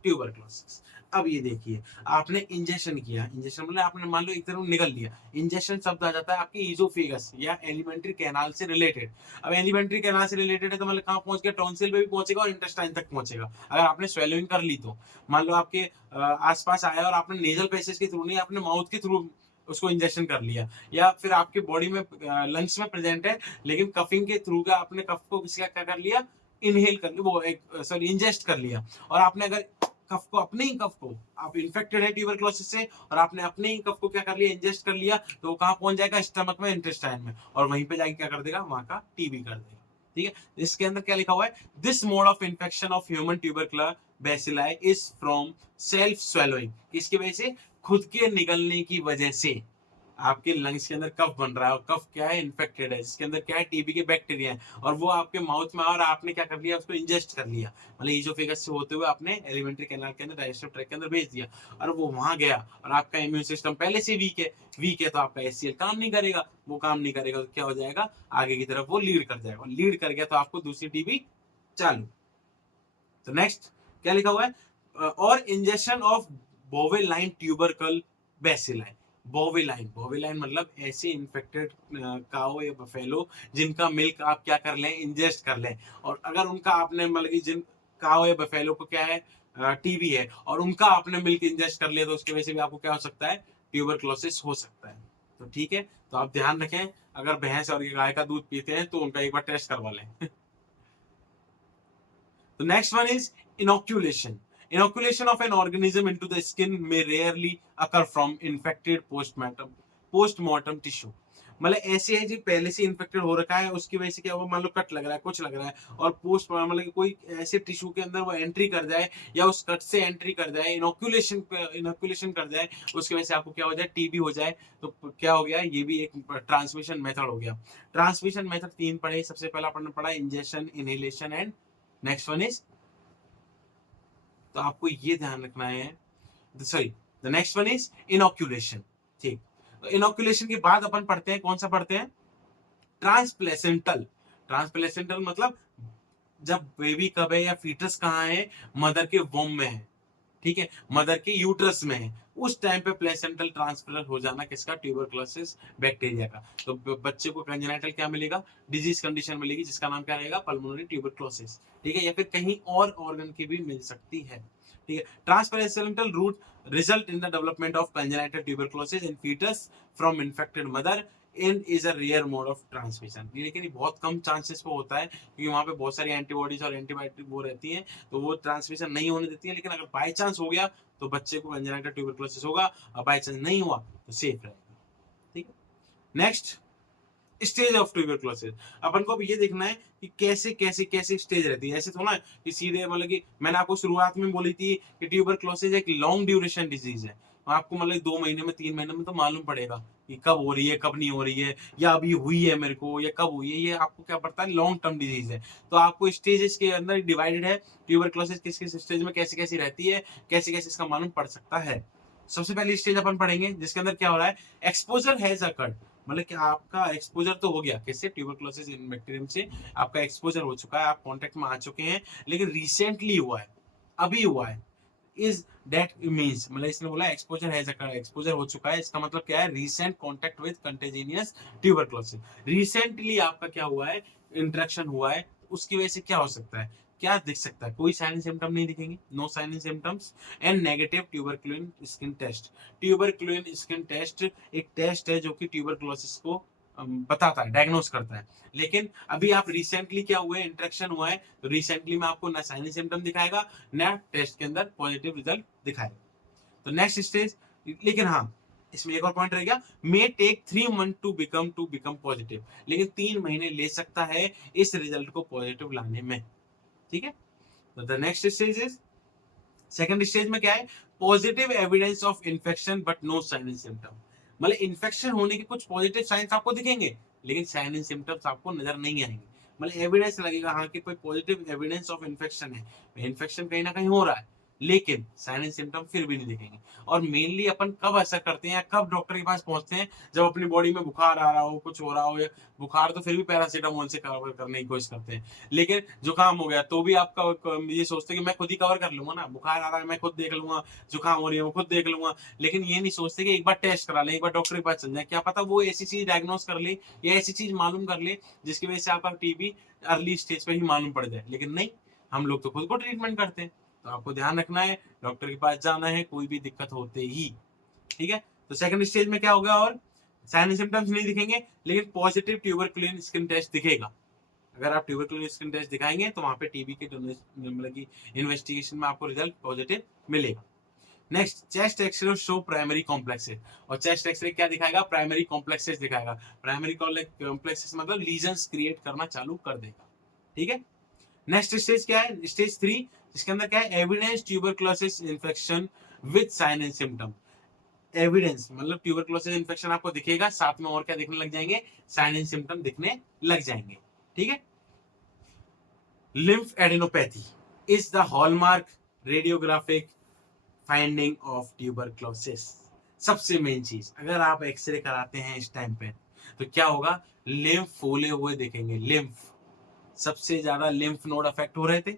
ट्यूबरक्लोसिस। अब ये देखिए, आपने इंजेक्शन किया, इंजेक्शन मतलब आपने मान लो एक तरफ निकल लिया, इंजेक्शन शब्द आ जाता है आपके इजोफेगस या एलिमेंट्री कैनाल से रिलेटेड। अब एलिमेंट्री कैनाल से रिलेटेड है तो मतलब कहां पहुंच गया, टॉन्सिल पे भी पहुंचेगा और इंटेस्टाइन तक पहुंचेगा। अगर आपने स्वेलिंग कर ली तो मान लो आपके आसपास आया और आपने नेजल पैसेज के थ्रू नहीं, आपने माउथ के थ्रू उसको इंजेक्शन कर लिया, या फिर आपके बॉडी में लंग्स में प्रेजेंट है लेकिन कफिंग के थ्रू का आपने कफ को किसी का क्या कर लिया, इनहेल कर लिया, वो एक सॉरी इंजेस्ट कर लिया, और आपने अगर कफ को, अपने ही कफ को, आप इन्फेक्टेड है ट्यूबरक्लोसिस से और आपने अपने ही कफ को क्या कर लिया, इंजेस्ट कर लिया, तो वो कहां पहुंच जाएगा, स्टमक में, इंटेस्टाइन में, और वहीं पे जाके क्या कर देगा, वहां का टीबी कर देगा। ठीक है। इसके अंदर क्या लिखा हुआ है, this mode of infection of human tubercular bacilli is from self swallowing, इसकी वजह से, खुद के निगलने की वजह से आपके लंग्स के अंदर कफ बन रहा है, और कफ क्या है, इन्फेक्टेड है, जिसके अंदर क्या है, टीबी के बैक्टीरिया है, और वो आपके माउथ में, और आपने क्या कर लिया, उसको इंजेस्ट कर लिया, मतलब इजोफेगस से होते हुए आपने एलिमेंट्री कैनाल के अंदर, डाइजेस्टिव ट्रैक्ट के अंदर भेज दिया, और वो वहां गया, और आपका इम्यून सिस्टम पहले से वीक है तो आपका एचसीएल काम नहीं करेगा, वो काम नहीं करेगा तो क्या हो जाएगा, आगे की तरफ वो लीड कर जाएगा, लीड कर गया तो आपको दूसरी टीबी चालू। तो नेक्स्ट क्या लिखा हुआ है, और इंजेक्शन ऑफ बोवेलाइन ट्यूबरकल बेसिलाई। बोवेलाइन मतलब ऐसे इन्फेक्टेड काओ या बफेलो जिनका मिल्क आप क्या कर लें, इंजेस्ट कर लें, और अगर उनका आपने मतलब कि जिन काओ या बफेलो को क्या है, टीबी है, और उनका आपने मिल्क इंजेस्ट कर लिया, तो उसकी वजह से भी आपको क्या हो सकता है, ट्यूबरक्लोसिस हो सकता है। तो ठीक है, तो आप ध्यान रखें, अगर भैंस और गाय का दूध पीते हैं तो उनका एक बार टेस्ट करवा लें। The next one is inoculation. Inoculation of an organism into the skin may rarely occur from infected postmortem tissue. मतलब ऐसे है जी पहले से इन्फेक्टेड हो रखा है, उसकी वजह से क्या हुआ, मान लो कट लग रहा है, कुछ लग रहा है, और पोस्ट मतलब कि कोई ऐसे टिश्यू के अंदर वो एंट्री कर जाए या उस कट से एंट्री कर जाए, इनोकुलेशन कर जाए, उसकी वजह से आपको क्या हो जाए, टीबी हो जाए, तो क्या हो गया, ये भी एक ट्रांसमिशन मेथड हो गया। ट्रांसमिशन मेथड 3 पढ़े, सबसे पहला अपन ने पढ़ा injection, inhalation and next one is, तो आपको ये ध्यान रखना है, sorry the next one is inoculation. ठीक, तो इनोकुलेशन के बाद अपन पढ़ते हैं, कौन सा पढ़ते हैं, ट्रांसप्लेसेंटल। ट्रांसप्लेसेंटल मतलब जब बेबी कब है या फीटस कहाँ है, मदर के वोम में है, ठीक है, मदर के यूट्रस में है, उस टाइम पे प्लेसेंटल ट्रांसफर हो जाना किसका, ट्यूबरक्लोसिस बैक्टीरिया का। तो बच्चे को कंजेनिटल क्या मिलेगा, डिजीज कंडीशन मिलेगी, जिसका नाम क्या रहेगा, पल्मोनरी ट्यूबरक्लोसिस, ठीक है, या फिर कहीं और ऑर्गन की भी मिल सकती है, ठीक है। Transplacental route result in the development of congenital tuberculosis in fetus from infected mother in is a rare mode of transmission, लेकिन ये बहुत कम चांसेस पे होता है, क्योंकि वहां पे बहुत सारी एंटीबॉडीज और एंटीबायोटिक वो रहती हैं, तो वो ट्रांसमिशन नहीं होने देती है। लेकिन अगर बाई चांस हो गया तो बच्चे को कंजेनिटल ट्यूबरक्लोसिस होगा, और बाई चांस नहीं हुआ तो सेफ रहेगा, ठीक है। Next, stage of tuberculosis. अपन को अब ये देखना है कि कैसे कैसे कैसे स्टेज रहती है, ऐसे थोड़ा कि सीधे, मतलब कि मैंने आपको शुरुआत में बोली थी कि ट्यूबरक्लोसिस एक लॉन्ग ड्यूरेशन डिजीज है, आपको मतलब 2 महीने में 3 महीने में तो मालूम पड़ेगा कि कब हो रही है कब नहीं हो रही है, या अभी हुई है मेरे को या कब हुई है, ये आपको क्या पड़ता है, लॉन्ग टर्म डिजीज है। तो आपको स्टेजेस के अंदर डिवाइडेड है, ट्यूबरक्लोसिस किस किस स्टेज में कैसे कैसी रहती है, कैसे कैसे इसका मालूम पड़ सकता है। सबसे पहली स्टेज अपन पढ़ेंगे जिसके अंदर क्या हो रहा है, एक्सपोजर हैज अकर्ड, मतलब कि आपका एक्सपोजर तो हो गया किससे, ट्यूबरक्लोसिस बैक्टीरियम से आपका एक्सपोजर हो चुका है, आप कांटेक्ट में आ चुके हैं, लेकिन रिसेंटली हुआ है, अभी हुआ है, इज दैट मींस, मतलब इसने बोला एक्सपोजर हैज अकर्ड, एक्सपोजर हो चुका है, इसका मतलब क्या है, recent contact with contagious tuberculosis, recently आपका क्या हुआ है, इंटरेक्शन हुआ है, उसकी वजह से क्या हो सकता है, क्या दिख सकता है, कोई साइन एंड सिम्टम नहीं दिखेंगे, no sign and symptoms and negative tuberculin skin test. Tuberculin skin test एक टेस्ट है जो कि ट्यूबरक्लोसिस को बताता है, डायग्नोस करता है। लेकिन अभी आप रिसेंटली क्या हुए, इंटरेक्शन हुआ है, तो रिसेंटली में आपको ना साइन सिम्टम दिखाएगा ना टेस्ट के अंदर पॉजिटिव रिजल्ट दिखाएगा। तो नेक्स्ट स्टेज, लेकिन हाँ इसमें एक और पॉइंट रह गया, may take 3 month to become positive, लेकिन 3 महीने ले सकता है इस रिजल्ट को पॉजिटिव लाने में, ठीक है। तो the next stage is, second stage में क्या है, positive evidence of infection but no sign and symptom, मतलब इन्फेक्शन होने के कुछ पॉजिटिव साइंस आपको दिखेंगे, लेकिन साइन एंड सिम्टम्स आपको नजर नहीं आएंगे, मतलब एविडेंस लगेगा हाँ कि कोई पॉजिटिव एविडेंस ऑफ इन्फेक्शन है, इन्फेक्शन कहीं ना कहीं हो रहा है, लेकिन साइन एंड सिम्टम फिर भी नहीं दिखेंगे। और मेनली अपन कब ऐसा करते हैं, कब डॉक्टर के पास पहुंचते हैं, जब अपनी बॉडी में बुखार आ रहा हो, कुछ हो रहा हो, या बुखार तो फिर भी पैरासीटामोल से कवर करने की कोशिश करते हैं, लेकिन जुकाम हो गया तो भी आपका ये सोचते हैं कि मैं खुद ही कवर कर लूंगा ना, बुखार आ रहा है मैं खुद देख लूंगा, जुकाम हो रही है मैं खुद देख लूंगा, लेकिन ये नहीं सोचते कि एक बार टेस्ट करा ले, एक बार डॉक्टर के पास चल जाए, क्या पता वो ऐसी चीज डायग्नोस कर ले या ऐसी चीज मालूम कर ले जिसकी वजह से आपका टीबी अर्ली स्टेज पे ही मालूम पड़ जाए, लेकिन नहीं, हम लोग तो खुद को ट्रीटमेंट करते हैं। तो आपको ध्यान रखना है, डॉक्टर के पास जाना है कोई भी दिक्कत होते ही, ठीक है। तो सेकंड स्टेज में क्या होगा, और साइन सिम्टम्स नहीं दिखेंगे, लेकिन पॉजिटिव ट्यूबरक्लोसिस स्किन टेस्ट दिखेगा। अगर आप ट्यूबरक्लोसिस स्किन टेस्ट दिखाएंगे तो वहां पे टीबी के मतलब की इन्वेस्टिगेशन में आपको रिजल्ट पॉजिटिव मिलेगा। Next, chest X-ray show primary complexes, और चेस्ट एक्सरे क्या दिखाएगा, प्राइमरी कॉम्प्लेक्सेस दिखाएगा, प्राइमरी कॉम्प्लेक्सेस मतलब लीजन्स क्रिएट करना चालू कर देगा, ठीक है। नेक्स्ट स्टेज क्या है, स्टेज 3, जिसके अंदर क्या है, evidence tuberculosis infection with sign and symptom, evidence मतलब ट्यूबरक्लोसिस इन्फेक्शन आपको दिखेगा, साथ में और क्या दिखने लग जाएंगे, साइन एंड सिम्टम दिखने लग जाएंगे, ठीक है। Lymph adenopathy is the hallmark radiographic finding of tuberculosis. सबसे मेन चीज, अगर आप एक्सरे कराते हैं इस टाइम पे तो क्या होगा, लिम्फ फूले हुए दिखेंगे, लिम्फ, सबसे ज्यादा लिम्फ नोड अफेक्ट हो रहे थे,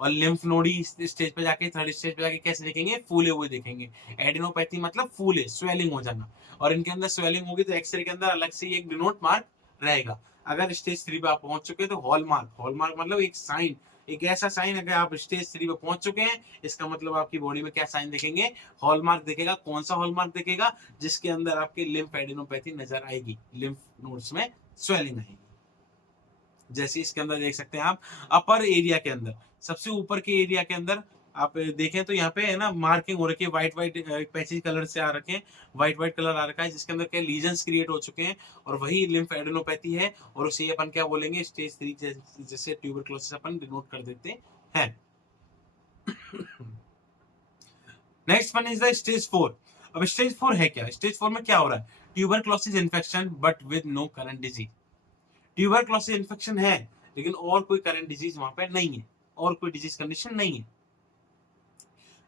और लिम्फ नोड ही स्टेज पे जाके, थर्ड स्टेज पे जाके कैसे दिखेंगे, फूले हुए दिखेंगे। एडिनोपैथी मतलब फूले, स्वेलिंग हो जाना, और इनके अंदर स्वेलिंग होगी तो एक्सरे के अंदर अलग से एक डिनोट मार्क रहेगा। अगर स्टेज 3 पे आप पहुंच चुके हैं तो हॉलमार्क, हॉलमार्क मतलब एक साइन, एक ऐसा साइन, अगर आप स्टेज 3 पे पहुंच चुके हैं इसका मतलब आपकी बॉडी में क्या साइन दिखेंगे, हॉलमार्क दिखेगा। कौन सा हॉलमार्क दिखेगा, जिसके अंदर आपके लिम्फ एडिनोपैथी नजर आएगी, लिम्फ नोड्स में स्वेलिंग आएगी। जैसे इसके अंदर देख सकते हैं आप, अपर एरिया के अंदर, सबसे ऊपर के एरिया के अंदर आप देखें तो यहाँ पे है ना मार्किंग हो रखी है, व्हाइट व्हाइट पैचेज कलर से आ रखे हैं, व्हाइट व्हाइट कलर आ रखा है, जिसके अंदर क्या लीजन्स क्रिएट हो चुके हैं, और वही लिम्फेडेनोपैथी है, और उसे अपन क्या बोलेंगे स्टेज 3 जैसे ट्यूबरक्लोसिस अपन डिनोट कर देते हैं। Next one is the stage 4। अब स्टेज 4 है क्या? स्टेज 4 में क्या हो रहा है? Tuberculosis infection but with no current disease. Tuberculosis infection है लेकिन और कोई करंट डिजीज वहां पे नहीं है, और कोई डिजीज कंडीशन नहीं है।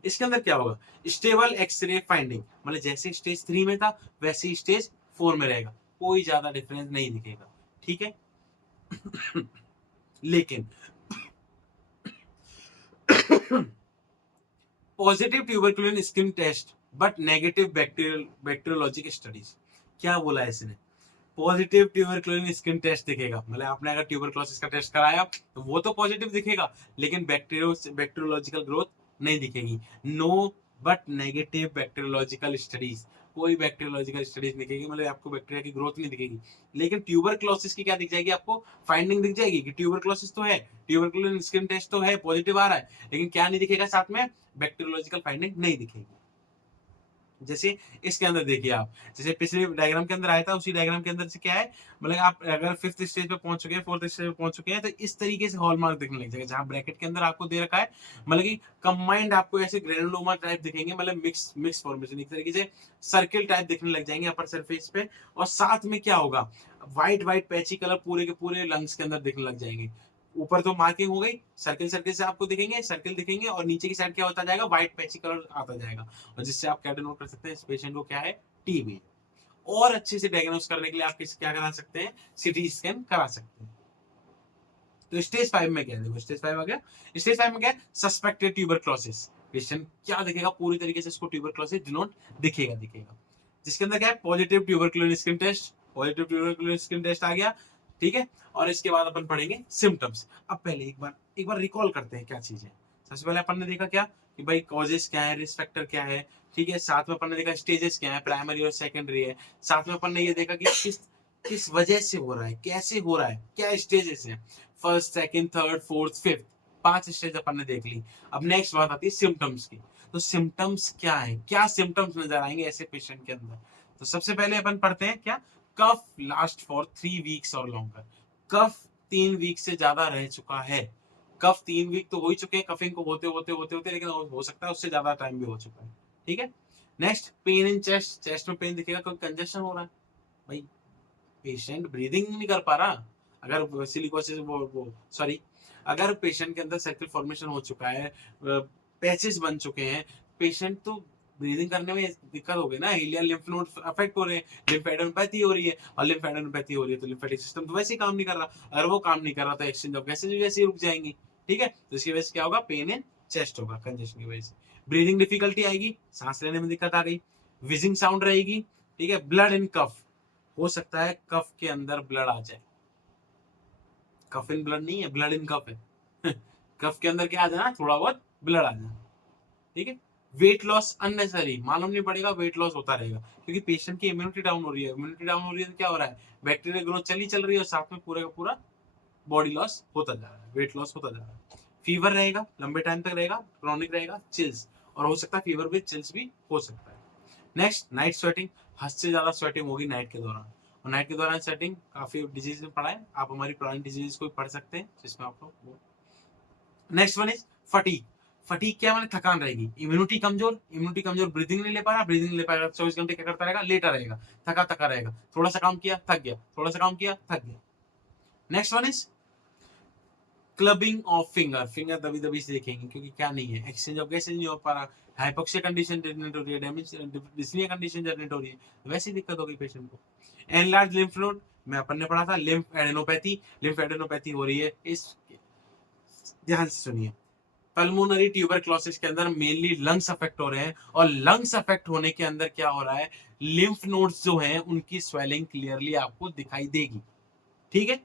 इसके अंदर क्या होगा? स्टेबल एक्सरे फाइंडिंग, मतलब जैसे स्टेज 3 में था वैसे ही स्टेज 4 में रहेगा, कोई ज्यादा डिफरेंस नहीं दिखेगा। ठीक है। लेकिन positive tuberculin skin test but negative bacteriologic studies. क्या बोला है इसने? पॉजिटिव ट्यूबरकुलिन स्किन टेस्ट दिखेगा, मतलब आपने अगर ट्यूबरक्लोसिस का टेस्ट कराया तो वो तो पॉजिटिव दिखेगा, लेकिन बैक्टीरियोलॉजिकल ग्रोथ नहीं दिखेगी। No but negative bacteriological studies, कोई बैक्टीरियोलॉजिकल स्टडीज नहीं दिखेगी, मतलब आपको बैक्टीरिया की ग्रोथ नहीं दिखेगी। लेकिन ट्यूबरक्लोसिस की क्या दिख जाएगी? आपको फाइंडिंग दिख जाएगी कि ट्यूबरक्लोसिस तो है, ट्यूबरकुलिन स्किन टेस्ट तो है, पॉजिटिव आ रहा है, लेकिन क्या नहीं दिखेगा? साथ में बैक्टीरियोलॉजिकल फाइंडिंग नहीं दिखेगी। जैसे इसके अंदर देखिए आप, जैसे पिछले डायग्राम के अंदर आया था, उसी डायग्राम के अंदर से क्या है, मतलब आप अगर 5th स्टेज पे पहुंच चुके हैं, 4th स्टेज पे पहुंच चुके हैं, तो इस तरीके से हॉलमार्क दिखने लग जाएगा। जहां ब्रैकेट के अंदर आपको दे रखा है, मतलब कि कंबाइंड आपको ऐसे ग्रेनुलोमा टाइप दिखेंगे, मतलब मिक्स मिक्स फॉर्मेशन, एक तरीके से सर्किल टाइप दिखने लग जाएंगे अपर सरफेस पे। और साथ में क्या होगा? व्हाइट व्हाइट पैची कलर पूरे के पूरे लंग्स के अंदर दिखने लग जाएंगे। ऊपर तो मार्किंग हो गई, सर्किल सर्किल से आपको दिखेंगे, सर्किल दिखेंगे, और नीचे की साइड क्या होता जाएगा? व्हाइट पैची कलर आता जाएगा, और जिससे आप क्या नोट कर सकते हैं? इस पेशेंट को क्या है? टीबी। और अच्छे से डायग्नोस करने के लिए आप क्या करा सकते हैं? सिटी स्कैन करा सकते हैं। तो स्टेज 5 में क्या है? देखो स्टेज 5 आ गया। स्टेज 5 में क्या है? Suspected tuberculosis. पेशेंट क्या दिखेगा? पूरी तरीके से इसको ट्यूबरक्लोसिस डिनोट दिखेगा। जिसके अंदर क्या है? Positive tuberculin skin test, positive tuberculin skin test आ गया। ठीक है। और इसके बाद अपन पढ़ेंगे सिम्टम्स। अब पहले एक बार रिकॉल करते हैं क्या चीज है। सबसे पहले अपन ने देखा क्या कि भाई कॉजेस क्या है, रिस्क फैक्टर क्या है। ठीक है। साथ में अपन ने देखा स्टेजेस क्या है, प्राइमरी और सेकेंडरी है। साथ में अपन ने ये देखा कि किस किस वजह से हो रहा है, कैसे हो रहा है, क्या स्टेजेस है, first second third fourth fifth, 5 stage अपन ने देख ली। अब नेक्स्ट बात आती है सिम्टम्स की। तो सिम्टम्स क्या है, क्या सिम्टम्स नजर आएंगे ऐसे पेशेंट के अंदर? तो सबसे पहले अपन पढ़ते हैं क्या? कफ लास्ट फॉर 3 वीक्स और लॉन्गर। कफ 3 वीक से ज्यादा रह चुका है। कफ 3 वीक तो हो ही चुके हैं कफिंग को होते, लेकिन हो सकता है उससे ज्यादा टाइम भी हो चुका है। ठीक है। Next pain in chest, chest में पेन दिखेगा, कोई कंजेशन हो रहा है, भाई पेशेंट ब्रीदिंग नहीं कर पा रहा। अगर सिलिकोसिस वो सॉरी, अगर पेशेंट के अंदर सर्किल फॉर्मेशन हो चुका है, पैचेस बन चुके हैं, पेशेंट तो ब्रीदिंग करने में दिक्कत हो गई ना, इलियल लिम्फ नोड अफेक्ट हो रहे हैं, लिम्फेडेनोपैथी हो रही है, और लिम्फेडेनोपैथी हो रही है तो लिम्फेटिक सिस्टम तो वैसे ही काम नहीं कर रहा। अगर वो काम नहीं कर रहा तो एक्सचेंज ऑफ गैसेज भी वैसे ही रुक जाएंगी। ठीक है। तो इसकी वजह से क्या होगा? पेन इन चेस्ट होगा कंजेशन की वजह से। ब्रीदिंग डिफिकल्टी आएगी, सांस लेने में दिक्कत आ गई, विजिंग साउंड रहेगी। ठीक है। ब्लड इन कफ, हो सकता है कफ के अंदर ब्लड आ जाए। कफ इन ब्लड नहीं है, ब्लड इन कफ है। कफ के अंदर क्या आ जाना? थोड़ा बहुत ब्लड आ जाना। ठीक है। वेट लॉस अननेसेसरी, मालूम नहीं पड़ेगा, वेट लॉस होता रहेगा, क्योंकि पेशेंट की इम्यूनिटी डाउन हो रही है। इम्यूनिटी डाउन हो रही है तो क्या हो रहा है? बैक्टीरियल ग्रोथ चल रही है, और साथ में पूरा का पूरा बॉडी लॉस होता जा रहा है, वेट लॉस होता जा रहा है। फीवर रहेगा, लंबे टाइम तक रहेगा, क्रोनिक रहेगा, चिल्स, और हो सकता है फीवर विद चिल्स भी हो सकता है। नेक्स्ट नाइट स्वेटिंग, हद से ज्यादा स्वेटिंग होगी नाइट के दौरान, और नाइट के दौरान स्वेटिंग काफी डिजीज में पड़ा है, आप हमारी पुरानी डिजीज को पढ़ सकते हैं जिसमें आपको। Next one is fatigue. Fatigue क्या माने? थकान रहेगी, इम्यूनिटी कमजोर, ब्रीदिंग नहीं ले पा रहा, ब्रीदिंग ले पाएगा 24 घंटे क्या करता रहेगा? लेटा रहेगा, थका थका रहेगा, थोड़ा सा काम किया थक गया, थोड़ा सा काम किया थक गया। Next one is clubbing of finger, finger दबी दबी से देखेंगे, क्योंकि क्या नहीं है? एक्सचेंज ऑफ गैसेज नहीं हो पा रहा, हाइपोक्सिया कंडीशन जनरेट हो रही है, डिस्निया कंडीशन जनरेट हो रही है, वैसी दिक्कत हो गई पेशेंट को। एनलार्ज लिम्फ नोड, मैं अपन ने पढ़ा था, लिम्फ एडेनोपैथी हो रही है। इस ध्यान से सुनिए, पल्मोनरी ट्यूबरक्लोसिस के अंदर मेनली लंग्स अफेक्ट हो रहे हैं, और लंग्स अफेक्ट होने के अंदर क्या हो रहा है? लिम्फ नोड्स जो हैं उनकी स्वेलिंग क्लियरली आपको दिखाई देगी। ठीक है।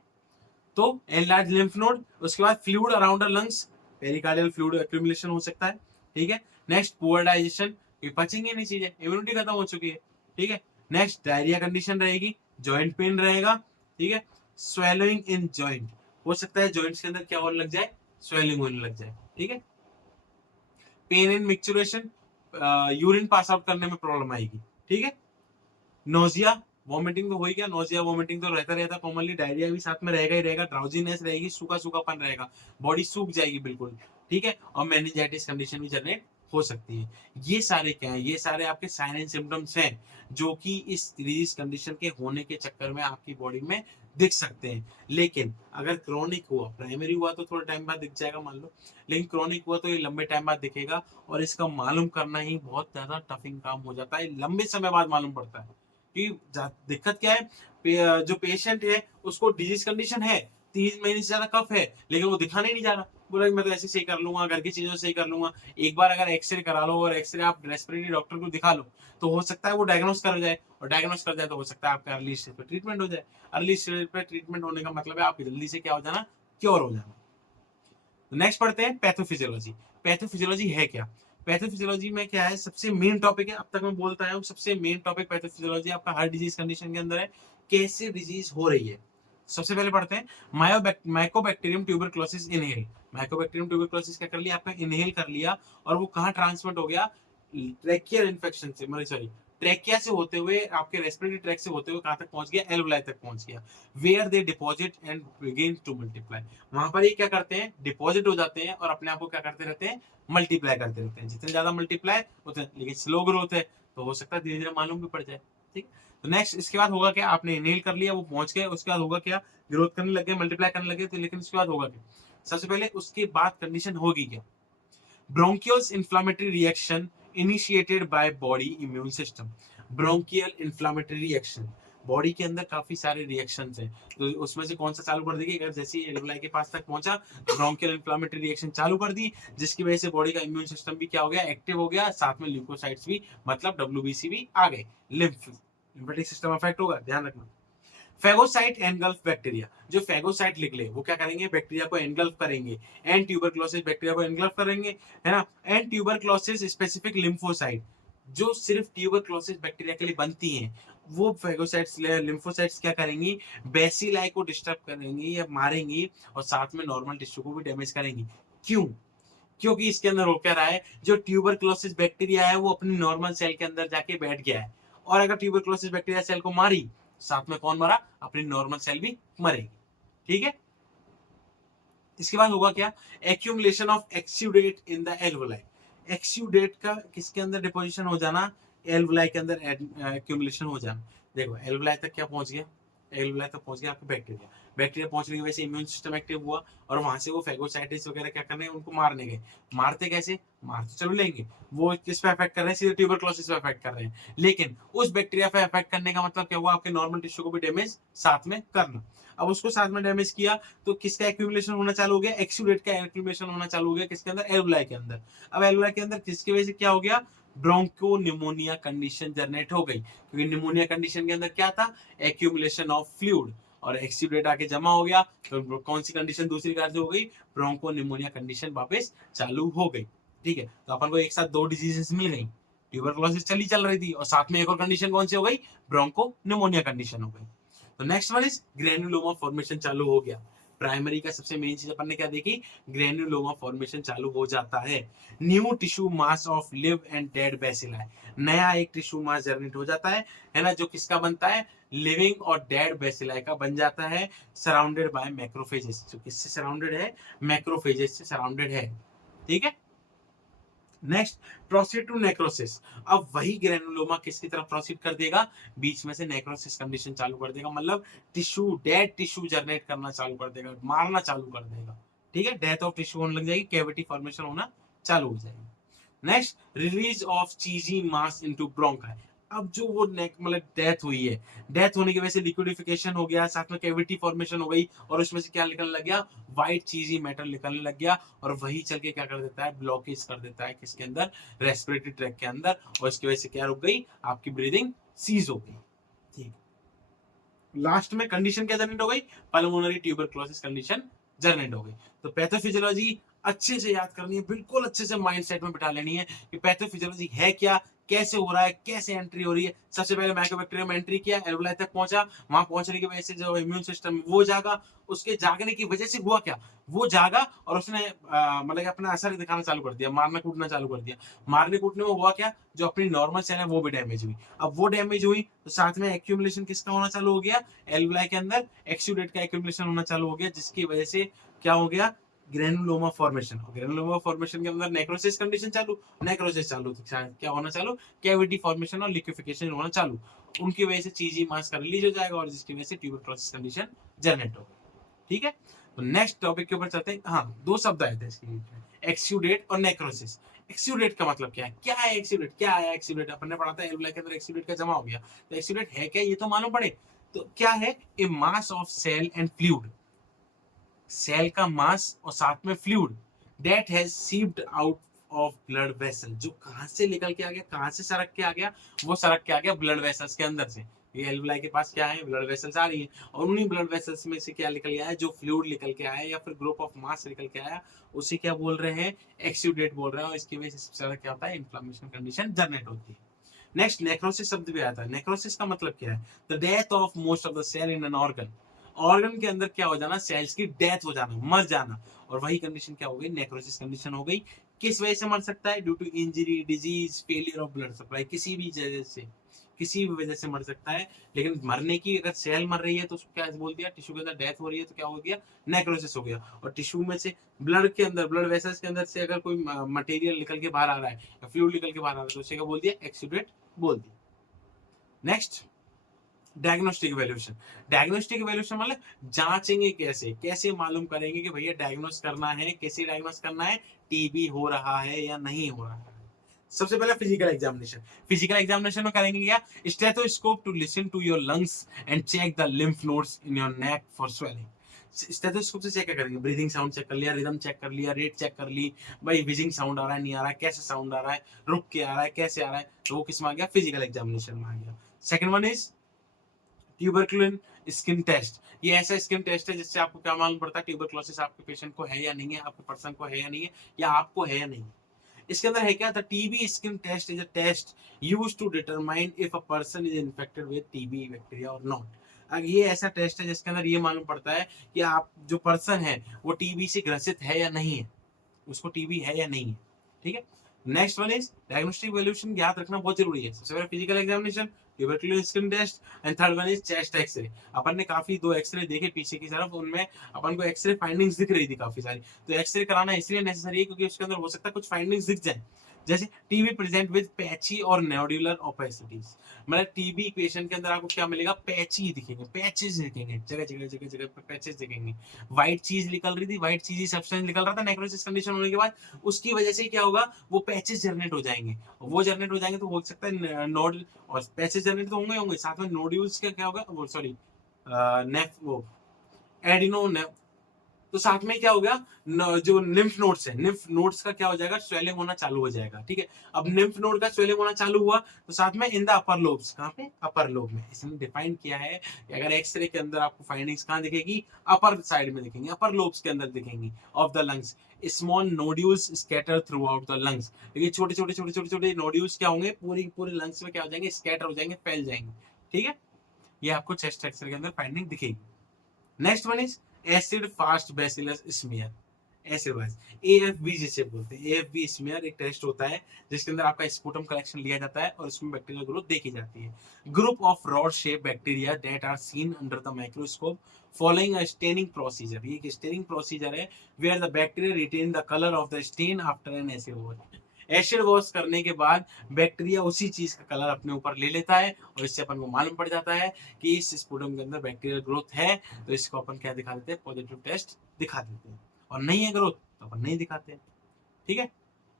तो एनलार्ज लिम्फ नोड, उसके बाद fluid around the lungs, pericardial fluid accumulation हो सकता है। ठीक है। नेक्स्ट पुअर डाइजेशन, ये पचेंगे नहीं चीजें, इम्यूनिटी खत्म हो चुकी है। ठीक है। नेक्स्ट डायरिया कंडीशन रहेगी, जॉइंट पेन रहेगा। ठीक है। स्वेलिंग इन जॉइंट, हो सकता है जॉइंट्स के अंदर क्या होने लग जाए? स्वेलिंग होने लग जाए। ठीक है। Pain in micturition, urine pass out करने में प्रॉब्लम आएगी, ठीक है। नोजिया, वॉमिटिंग तो हो ही गया, नोजिया वॉमिटिंग तो रहता कॉमनली, डायरिया भी साथ में रहेगा ही रहेगा, ड्राउजीनेस रहेगी, सूखा सूखापन रहेगा, बॉडी सूख जाएगी बिल्कुल, ठीक है। और मेनिंजाइटिस कंडीशन भी जनरेट हो सकती है। ये सारे क्या है, ये सारे आपके साइन एंड सिम्टम्स हैं जो कि इस डिजीज कंडीशन के होने के चक्कर में आपकी बॉडी में दिख सकते हैं। लेकिन अगर क्रोनिक हुआ, प्राइमरी हुआ तो थोड़ा टाइम बाद दिख जाएगा मान लो, लेकिन क्रोनिक हुआ तो ये लंबे टाइम बाद दिखेगा, और इसका मालूम करना ही बहुत ज्यादा टफिंग काम हो जाता है, लंबे समय बाद मालूम पड़ता है कि दिक्कत क्या है। जो पेशेंट है उसको डिजीज कंडीशन है, 3 महीने से ज्यादा कफ है, लेकिन वो दिखाने नहीं जा रहा, बोला मैं तो ऐसे सही कर लूंगा, घर की चीजों से सही कर लूंगा। एक बार अगर एक्सरे करा लो और एक्सरे आप रेस्पिरेटरी डॉक्टर को दिखा लो, तो हो सकता है वो डायग्नोस कर जाए, और डायग्नोस कर जाए तो हो सकता है आपका अर्ली स्टेज पे ट्रीटमेंट हो जाए। अर्ली स्टेज पे ट्रीटमेंट होने का मतलब है आपकी जल्दी से क्या हो जाना, क्योर हो जाना। नेक्स्ट पढ़ते हैं पैथोफिजियोलॉजी। पैथोफिजियोलॉजी है क्या? पैथोफिजियोलॉजी में क्या है, सबसे मेन टॉपिक है, अब तक मैं बोलता आया हूँ, सबसे मेन टॉपिक पैथोफिजियोलॉजी आपका हर डिजीज कंडीशन के अंदर है, कैसे डिजीज हो रही है। सबसे पहले पढ़ते हैं Mycobacterium tuberculosis inhale. Mycobacterium tuberculosis क्या कर लिया आपका, इनहेल कर लिया, और वो कहाँ ट्रांसमिट हो गया, ट्रैकियल इन्फेक्शन से, सॉरी ट्रैकिया से होते हुए आपके रेस्पिरेटरी ट्रैक से होते हुए कहां तक पहुंच गया, एल्वुलाई तक पहुंच गया। Where they deposit and begin to multiply, वहां पर ये क्या करते हैं, डिपॉजिट हो जाते हैं और अपने आप को क्या करते रहते हैं, मल्टीप्लाई करते रहते हैं। जितने ज्यादा मल्टीप्लाई उतने, लेकिन स्लो ग्रोथ है तो हो सकता है धीरे धीरे मालूम भी पड़ जाए, ठीक। तो नेक्स्ट इसके बाद होगा क्या, आपने इनहेल कर लिया, वो पहुंच गए, उसके बाद होगा क्या, ग्रोथ करने लगे, मल्टीप्लाई करने लगे, तो लेकिन उसके बाद होगा क्या, सबसे पहले उसके बाद कंडीशन होगी क्या, bronchioles inflammatory reaction initiated by body immune system. Bronchial inflammatory reaction, body के अंदर काफी सारे रिएक्शंस हैं, तो उसमें से कौन सा चालू कर देगी, अगर जैसे एल्वुलाई के पास तक पहुंचा तो ब्रोंकियल इन्फ्लामेटरी रिएक्शन चालू कर दी, जिसकी वजह से बॉडी का इम्यून सिस्टम भी क्या हो गया, एक्टिव हो गया, साथ में ल्यूकोसाइट्स भी, मतलब डब्ल्यूबीसी भी आ गए, लिम्फेटिक सिस्टम अफेक्ट होगा, ध्यान रखना। फेगोसाइट एनगल्फ बैक्टीरिया, जो फेगोसाइट निकले वो क्या करेंगे, बैक्टीरिया को एनगल्फ करेंगे, एंड ट्यूबरक्लोसिस बैक्टीरिया को एनगल्फ करेंगे, है ना। एंड ट्यूबरक्लोसिस स्पेसिफिक लिम्फोसाइट, जो सिर्फ ट्यूबरक्लोसिस बैक्टीरिया के लिए बनती हैं, वो फेगोसाइट्स लिम्फोसाइट्स क्या करेंगी, बेसिलाई को डिस्टर्ब करेंगी या मारेंगी, और साथ में नॉर्मल टिश्यू को भी डैमेज करेंगी। क्यों? क्योंकि इसके अंदर हो क्या रहा है, जो ट्यूबरक्लोसिस बैक्टीरिया है वो अपनी नॉर्मल सेल के अंदर जाके बैठ गया है, और अगर ट्यूबरक्लोसिस बैक्टीरिया सेल को मारी, साथ में कौन मरा, अपनी नॉर्मल सेल भी मरेगी, ठीक है। इसके बाद होगा क्या, accumulation of exudate in the alveoli. Exudate का किसके अंदर डिपोजिशन हो जाना, एल्वुलाई के अंदर एक्यूमुलेशन हो जाना। देखो एल्वुलाई तक क्या पहुंच गया, एल्वुलाई तक पहुंच गया आपका बैक्टीरिया, बैक्टीरिया पहुंचने की वजह से इम्यून सिस्टम एक्टिव हुआ, और वहां से वो फेगोसाइटिस वगैरह क्या करने, उनको मारने गए। मारते कैसे, मार तो चलो लेंगे, वो किस पे अफेक्ट कर रहे हैं, सीधे ट्यूबरक्लोसिस पे अफेक्ट कर रहे हैं, लेकिन उस बैक्टीरिया पे अफेक्ट करने का मतलब क्या हुआ, आपके नॉर्मल टिश्यू को भी डैमेज साथ में करना। अब उसको साथ में डैमेज किया तो किसका एक्यूमुलेशन होना चालू हो गया, एक्सुडेट का एक्यूमुलेशन होना चालू हो गया, किसके अंदर, एल्वुलाई के अंदर। अब एल्वुलाई के अंदर किसकी वजह से क्या हो गया, ब्रोंको निमोनिया कंडीशन जनरेट हो गई, क्योंकि निमोनिया कंडीशन के अंदर क्या था, एक्यूमुलेशन ऑफ फ्लूइड, और एक्सुडेट आके जमा हो गया, तो कौन सी कंडीशन दूसरी कार्य हो गई, ब्रोंको निमोनिया कंडीशन वापस चालू हो गई, ठीक है। तो अपन को एक साथ दो डिजीजेस मिल गई, ट्यूबरक्लोसिस चल रही थी, और साथ में एक और कंडीशन कौन सी हो गई, ब्रोंको निमोनिया कंडीशन हो गई। तो next one is granuloma formation चालू हो गया। प्राइमरी का सबसे मेन चीज अपन ने क्या देखी, ग्रेन्युलोमा फॉर्मेशन चालू हो जाता है। New tissue mass of live and dead bacilli, नया एक टिश्यू मास जनरेट हो जाता है ना, जो किसका बनता है, लिविंग और डेड बेसिलाई का बन जाता है, सराउंडेड बाय मैक्रोफेजेस, जो किससे सराउंडेड है, मैक्रोफेजेस से सराउंडेड है, ठीक है। Next, proceed to necrosis. अब वही ग्रेनुलोमा किसकी तरफ प्रोसीड कर देगा, बीच में से नेक्रोसिस कंडीशन चालू कर देगा, मतलब टिश्यू, डेड टिश्यू जनरेट करना चालू कर देगा, मारना चालू कर देगा, ठीक है। डेथ ऑफ टिश्यू होने लग जाएगी, कैविटी फॉर्मेशन होना चालू हो जाएगी। Next, release of cheesy mass into bronchi. अब जो वो नेक मतलब डेथ हुई है, डेथ होने की वजह से लिक्विडिफिकेशन हो गया, साथ में कैविटी फॉर्मेशन हो गई, और उसमें से क्या निकलने लग गया, व्हाइट चीजी मैटर निकलने लग गया, और वही चल के क्या कर देता है, ब्लॉकेज कर देता है किसके अंदर, रेस्पिरेटरी ट्रैक के अंदर, और इसकी वजह से क्या रुक गई, आपकी ब्रीदिंग सीज हो गई, ठीक। लास्ट में कंडीशन क्या जनरेट हो गई, पल्मोनरी ट्यूबरक्लोसिस कंडीशन जनरेट हो गई। तो पैथोफिजियोलॉजी अच्छे से याद करनी है, बिल्कुल अच्छे से माइंड सेट में बिठा लेनी है कि पैथोफिजियोलॉजी है क्या, कैसे हो रहा है, कैसे एंट्री हो रही है। सबसे पहले माइकोबैक्टीरियम एंट्री किया, एल्वुलाई तक पहुंचा, वहां पहुंचने की वजह से जो इम्यून सिस्टम वो जागा, उसके जागने की वजह से हुआ क्या, वो जागा और उसने मतलब अपना असर दिखाना चालू कर दिया, मारना कूटना चालू कर दिया। मारने कूटने में हुआ क्या, जो अपनी नॉर्मल सेल है वो भी डैमेज हुई। अब वो डैमेज हुई तो साथ में एक्यूमुलेशन किसका होना चालू हो गया, एल्वुलाई के अंदर एक्सुडेट का एक्यूमुलेशन होना चालू हो गया, जिसकी वजह से क्या हो गया, ग्रेनुलोमा फॉर्मेशन। ग्रेनुलोमा फॉर्मेशन के अंदर नेक्रोसिस कंडीशन चालू, नेक्रोसिस चालू तो क्या होना चालू, कैविटी फॉर्मेशन और लिक्विफिकेशन होना चालू। उनकी वजह से चीजी मास का रिलीज हो जाएगा और जिसकी वजह से ट्यूबरक्लोसिस कंडीशन जनरेट होगा। ठीक है, तो नेक्स्ट टॉपिक के ऊपर चलते हैं। हाँ, दो शब्द आए थे इसके बीच में, एक्सुडेट और नेक्रोसिस। एक्सुडेट का मतलब क्या है, क्या है एक्सुडेट, क्या है एक्सुडेट, अपन ने पढ़ा था एल्वुलाई के अंदर एक्सुडेट का जमा हो गया, तो एक्सुडेट है क्या ये तो मालूम पड़े। तो क्या है, a mass of cell and fluid, cell का मास और साथ में fluid that has seeped out of blood vessel, जो कहां से निकल के आ गया, कहां से सरक के आ गया, वो सरक के आ गया ब्लड वेसल्स के अंदर से। ये एल्वुलाई के पास क्या है, ब्लड वेसल्स आ रही है और उन्हीं ब्लड वेसल्स में से क्या निकल गया है, जो फ्लूइड निकल के आया या फिर ग्रुप ऑफ मास निकल के आया, उसे क्या बोल रहे हैं, एक्सुडेट बोल रहे हैं। और इसकी वजह से सबसे ज्यादा क्या होता है, इन्फ्लेमेशन कंडीशन जनरेट होती है। नेक्स्ट, नेक्रोसिस शब्द भी आता है। नेक्रोसिस का मतलब क्या है, the death of most of the cell in an organ, organ के अंदर क्या हो जाना, सेल्स की डेथ हो जाना, मर जाना। और वही कंडीशन क्या हो गई, नेक्रोसिस कंडीशन हो गई। किस वजह से मर सकता है, due to injury, disease, failure of blood supply, किसी भी वजह से, किसी भी वजह से मर सकता है। लेकिन मरने की, अगर सेल मर रही है तो उसको क्या बोल दिया, टिश्यू के अंदर डेथ हो रही है तो क्या हो गया, नेक्रोसिस हो गया। और टिश्यू में से, ब्लड के अंदर, ब्लड वेसल्स के अंदर से अगर कोई मटेरियल निकल के बाहर आ रहा है या फ्लूइड निकल के बाहर आ रहा है तो उसे क्या बोल दिया, एक्सुडेट बोल दिया। Next, diagnostic evaluation. Diagnostic evaluation मतलब जांचेंगे कैसे, कैसे मालूम करेंगे कि भैया डायग्नोस करना है, कैसे डायग्नोस करना है, टीबी हो रहा है या नहीं हो रहा है। सबसे पहले फिजिकल एग्जामिनेशन। फिजिकल एग्जामिनेशन में करेंगे क्या, stethoscope to listen to your lungs and check the lymph nodes in your neck for swelling. Stethoscope से चेक क्या करेंगे, ब्रीदिंग साउंड चेक कर लिया, रिदम चेक कर लिया, रेट चेक कर ली, भाई विजिंग साउंड आ रहा है नहीं आ रहा है, कैसे साउंड आ रहा है, रुक के आ रहा है, कैसे आ रहा है, तो वो किस में आ गया, फिजिकल एग्जामिनेशन में आ गया। Second one is tuberculin skin test. ये ऐसा स्किन टेस्ट है जिससे आपको क्या मालूम पड़ता है, ट्यूबरक्लोसिस आपके पेशेंट को है या नहीं है, आपके पर्सन को है या नहीं है, या आपको है या नहीं। इसके अंदर है क्या, the TB skin test is a test used to determine if a person is infected with TB bacteria और नॉट। अब ये ऐसा टेस्ट है जिसके अंदर ये मालूम पड़ता है कि आप जो पर्सन है वो टीबी से ग्रसित है या नहीं है, उसको टीबी है या नहीं है। ठीक है, next one is diagnostic evaluation, याद रखना बहुत जरूरी है। सबसे पहले physical examination, tuberculosis skin test, and third one is chest x-ray. अपन ने काफी दो एक्सरे देखे पीछे की तरफ, उनमें अपन को एक्सरे फाइंडिंग्स दिख रही थी काफी सारी। तो एक्सरे कराना इसलिए नेसेसरी है क्योंकि उसके अंदर हो सकता है कुछ फाइंडिंग्स दिख जाए, जैसे टीबी प्रेजेंट विद पैची और नोडुलर ओपेसिटीज। मतलब टीबी पेशेंट के अंदर आपको क्या मिलेगा, पैची दिखेंगे, पैचेस दिखेंगे, जगह जगह जगह जगह पे पैचेस दिखेंगे। व्हाइट चीज निकल रही थी, व्हाइट चीज सब्सटेंस निकल रहा था नेक्रोसिस कंडीशन होने के बाद, उसकी वजह से क्या होगा, वो पैचेस जनरेट हो जाएंगे। वो जनरेट हो जाएंगे तो हो सकता है नोड, और पैचेस जनरेट तो होंगे होंगे, साथ में नोड्यूल्स का क्या होगा, वो सॉरी नेफ वो एडिनो, तो साथ में क्या हो गया, जो लिम्फ नोड्स है, लिम्फ नोड्स का क्या हो जाएगा, स्वेलिंग होना चालू हो जाएगा। ठीक है, अब लिम्फ नोड का स्वेलिंग होना चालू हुआ तो साथ में इन द अपर लोब्स, कहां पे, अपर लोब में। इसने डिफाइन किया है कि अगर एक्सरे के अंदर आपको फाइंडिंग्स कहां दिखेगी, अपर साइड में दिखेंगी, अपर लोब्स के अंदर दिखेंगी of the lungs. Small nodules scatter through out the lungs. देखिए छोटे छोटे छोटे छोटे छोटे नोड्यूल्स क्या होंगे, पूरी पूरे लंग्स में क्या हो जाएंगे, स्कैटर हो जाएंगे, फैल जाएंगे। ठीक है, ये आपको चेस्ट एक्सरे के अंदर फाइंडिंग दिखेगी। Next one is acid fast bacillus smear. Acid wise AFB जिसे बोलते हैं, एएफबी स्मीयर एक टेस्ट होता है जिसके अंदर आपका स्पूटम कलेक्शन लिया जाता है और उसमें बैक्टीरियल ग्रोथ देखी जाती है। Group of rod shape bacteria that are seen under the microscope following a staining procedure. ये एक स्टेनिंग प्रोसीजर है where the bacteria retain the colour of the stain after an acid wash. Acid wash करने के बाद bacteria उसी चीज का colour अपने ऊपर ले लेता है और इससे अपन को मालूम पड़ जाता है कि इस स्पूटम के अंदर बैक्टीरियल ग्रोथ है, तो इसको अपन क्या दिखा देते हैं, पॉजिटिव टेस्ट दिखा देते हैं। और नहीं है ग्रोथ तो अपन नहीं दिखाते हैं। ठीक है,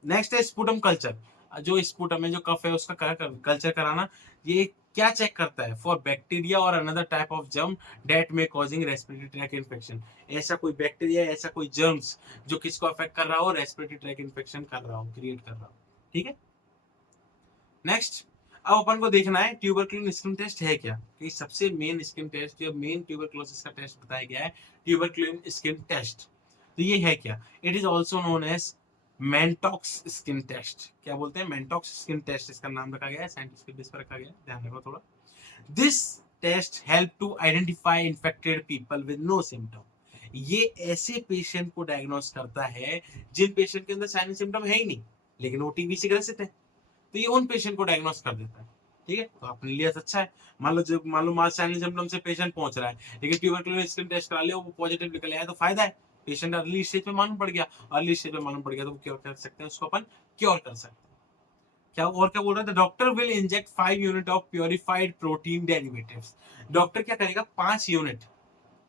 नेक्स्ट है स्पूटम कल्चर। जो स्पूटम है, जो कफ है, उसका कल्चर कराना। ये क्या चेक करता है, फॉर बैक्टीरिया और another type of germ that may causing respiratory tract infection. ऐसा कोई बैक्टीरिया, ऐसा कोई जर्म्स जो किसको अफेक्ट कर रहा हो, रेस्पिरेटरी ट्रैक इन्फेक्शन कर रहा हो, क्रिएट कर रहा हो। ठीक है, नेक्स्ट, अब अपन को देखना है ट्यूबरकुलिन स्किन टेस्ट है क्या। कि सबसे मेन स्किन टेस्ट, जो मेन ट्यूबरकुलोसिस का टेस्ट बताया गया है, ट्यूबरकुलिन स्किन टेस्ट। तो ये है क्या, it is also known as Mantoux skin test, क्या बोलते हैं, मेंटॉक्स स्किन टेस्ट इसका नाम रखा गया है, साइंटिफिक बेस पर रखा गया है, ध्यान रखो थोड़ा। This test help to identify infected people with no symptom. ये ऐसे पेशेंट को डायग्नोस करता है जिन पेशेंट के अंदर साइन सिम्टम है ही नहीं, लेकिन वो टीबी से ग्रसित है, तो ये उन पेशेंट को डायग्नोस कर देता है। ठीक है, तो अपने लिए अच्छा है। मान लो मास साइन सिम्टम से पेशेंट पहुंच रहा है, लेकिन ट्यूबरकुलोसिस स्किन टेस्ट करा लिया, वो पॉजिटिव निकल आया, तो फायदा है, पेशेंट अर्ली स्टेज पे मालूम पड़ गया, अर्ली स्टेज पे मालूम पड़ गया तो वो क्योर कर सकते हैं, उसको अपन क्योर कर सकते हैं। क्या और क्या बोल रहा है, the doctor will inject 5 unit of purified protein derivatives. Doctor क्या करेगा, 5 यूनिट,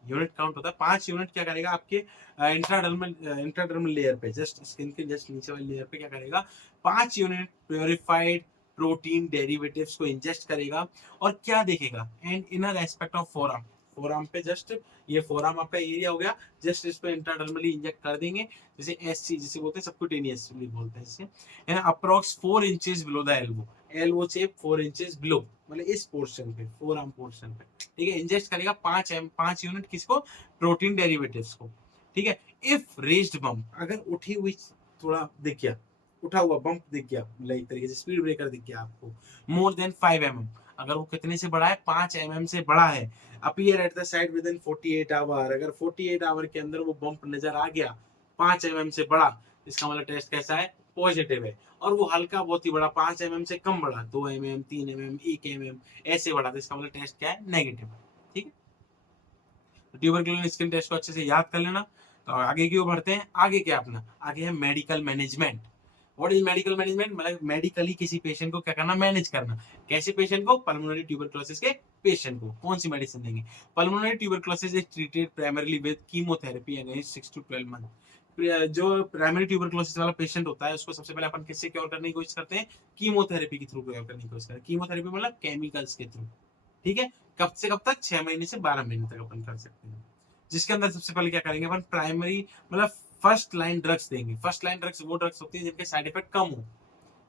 यूनिट काउंट होता है, 5 यूनिट क्या करेगा आपके इंट्राडर्मल लेयर पे, जस्ट स्किन के जस्ट नीचे वाली लेयर पे क्या करेगा, 5 यूनिट प्योरिफाइड प्रोटीन डेरिवेटिव्स को इंजेस्ट करेगा। और क्या देखेगा, and inner aspect of forearm, forearm पे जस्ट, ये फोरआर्म आपका एरिया हो गया, जस्ट इस पे इंट्राडर्मली इंजेक्ट कर देंगे, जैसे एससी जिसे बोलते हैं, सबक्यूटेनियसली बोलते हैं जिसे, approx 4 inches below the elbow, elbow से 4 इंचेस बिलो, मतलब इस पोर्शन पे, फोरआर्म पोर्शन पे, ठीक है, इंजेस्ट करेगा 5 यूनिट किसको, प्रोटीन डेरिवेटिव्स को। ठीक है, इफ रेज्ड बम्प, अगर उठी हुई, थोड़ा दिख गया, उठा हुआ बम्प दिख गया, लाइक तरीके से स्पीड ब्रेकर दिख गया आपको, मोर देन 5 mm, अगर वो कितने से बड़ा है, 5 mm से बड़ा है, appear at the side within 48 hour, अगर 48 आवर के अंदर वो बम्प नजर आ गया 5 mm से बड़ा, इसका मतलब टेस्ट कैसा है, पॉजिटिव है। और वो हल्का बहुत ही बड़ा, 5 mm से कम बड़ा, 2 mm, 3 mm, 1 mm ऐसे बड़ा, तो इसका मतलब टेस्ट क्या है, नेगेटिव है। ठीक है, तो ट्यूबरकुलोसिस स्किन टेस्ट को अच्छे से याद कर लेना। तो आगे की ओर बढ़ते हैं, आगे क्या अपना, आगे है medical management. What is medical management, मतलब मेडिकली किसी पेशेंट को क्या करना, मैनेज करना। कैसे पेशेंट को, पल्मोनरी ट्यूबरकुलोसिस के पेशेंट को कौन सी मेडिसिन देंगे। Pulmonary tuberculosis is treated primarily with chemotherapy against 6 to 12 month. जो प्राइमरी ट्यूबरकुलोसिस वाला पेशेंट होता है, उसको सबसे पहले अपन किससे क्योर करने की कोशिश करते हैं, कीमोथेरेपी के थ्रू क्योर करने की कोशिश करते हैं। कीमोथेरेपी मतलब केमिकल्स के थ्रू। ठीक है, कब से कब तक, 6 महीने से 12 महीने तक अपन कर सकते हैं। जिसके अंदर सबसे पहले क्या करेंगे अपन, प्राइमरी मतलब फर्स्ट लाइन ड्रग्स देंगे। फर्स्ट लाइन ड्रग्स वो ड्रग्स होती है जिनके साइड इफेक्ट कम हो,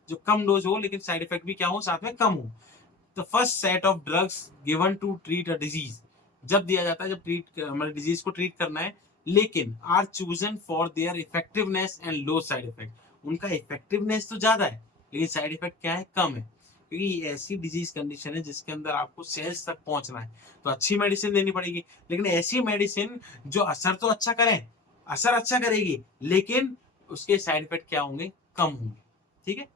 जो कम डोज हो लेकिन साइड इफेक्ट भी क्या हो, साथ में कम हो। The first set of drugs given to treat a disease, जब दिया जाता है जब ट्रीट मतलब डिजीज को ट्रीट करना है, लेकिन are chosen for their effectiveness and low side effect. उनका इफेक्टिवनेस तो ज्यादा है, लेकिन साइड इफेक्ट क्या है, कम है, क्योंकि ये ऐसी डिजीज कंडीशन है जिसके अंदर आपको सेल्स तक पहुंचना है, तो अच्छी मेडिसिन देनी पड़ेगी। लेकिन ऐसी मेडिसिन जो असर तो अच्छा करे, असर अच्छा करेगी, लेकिन उसके साइड इफेक्ट क्या होंगे, कम होंगे। ठीक है,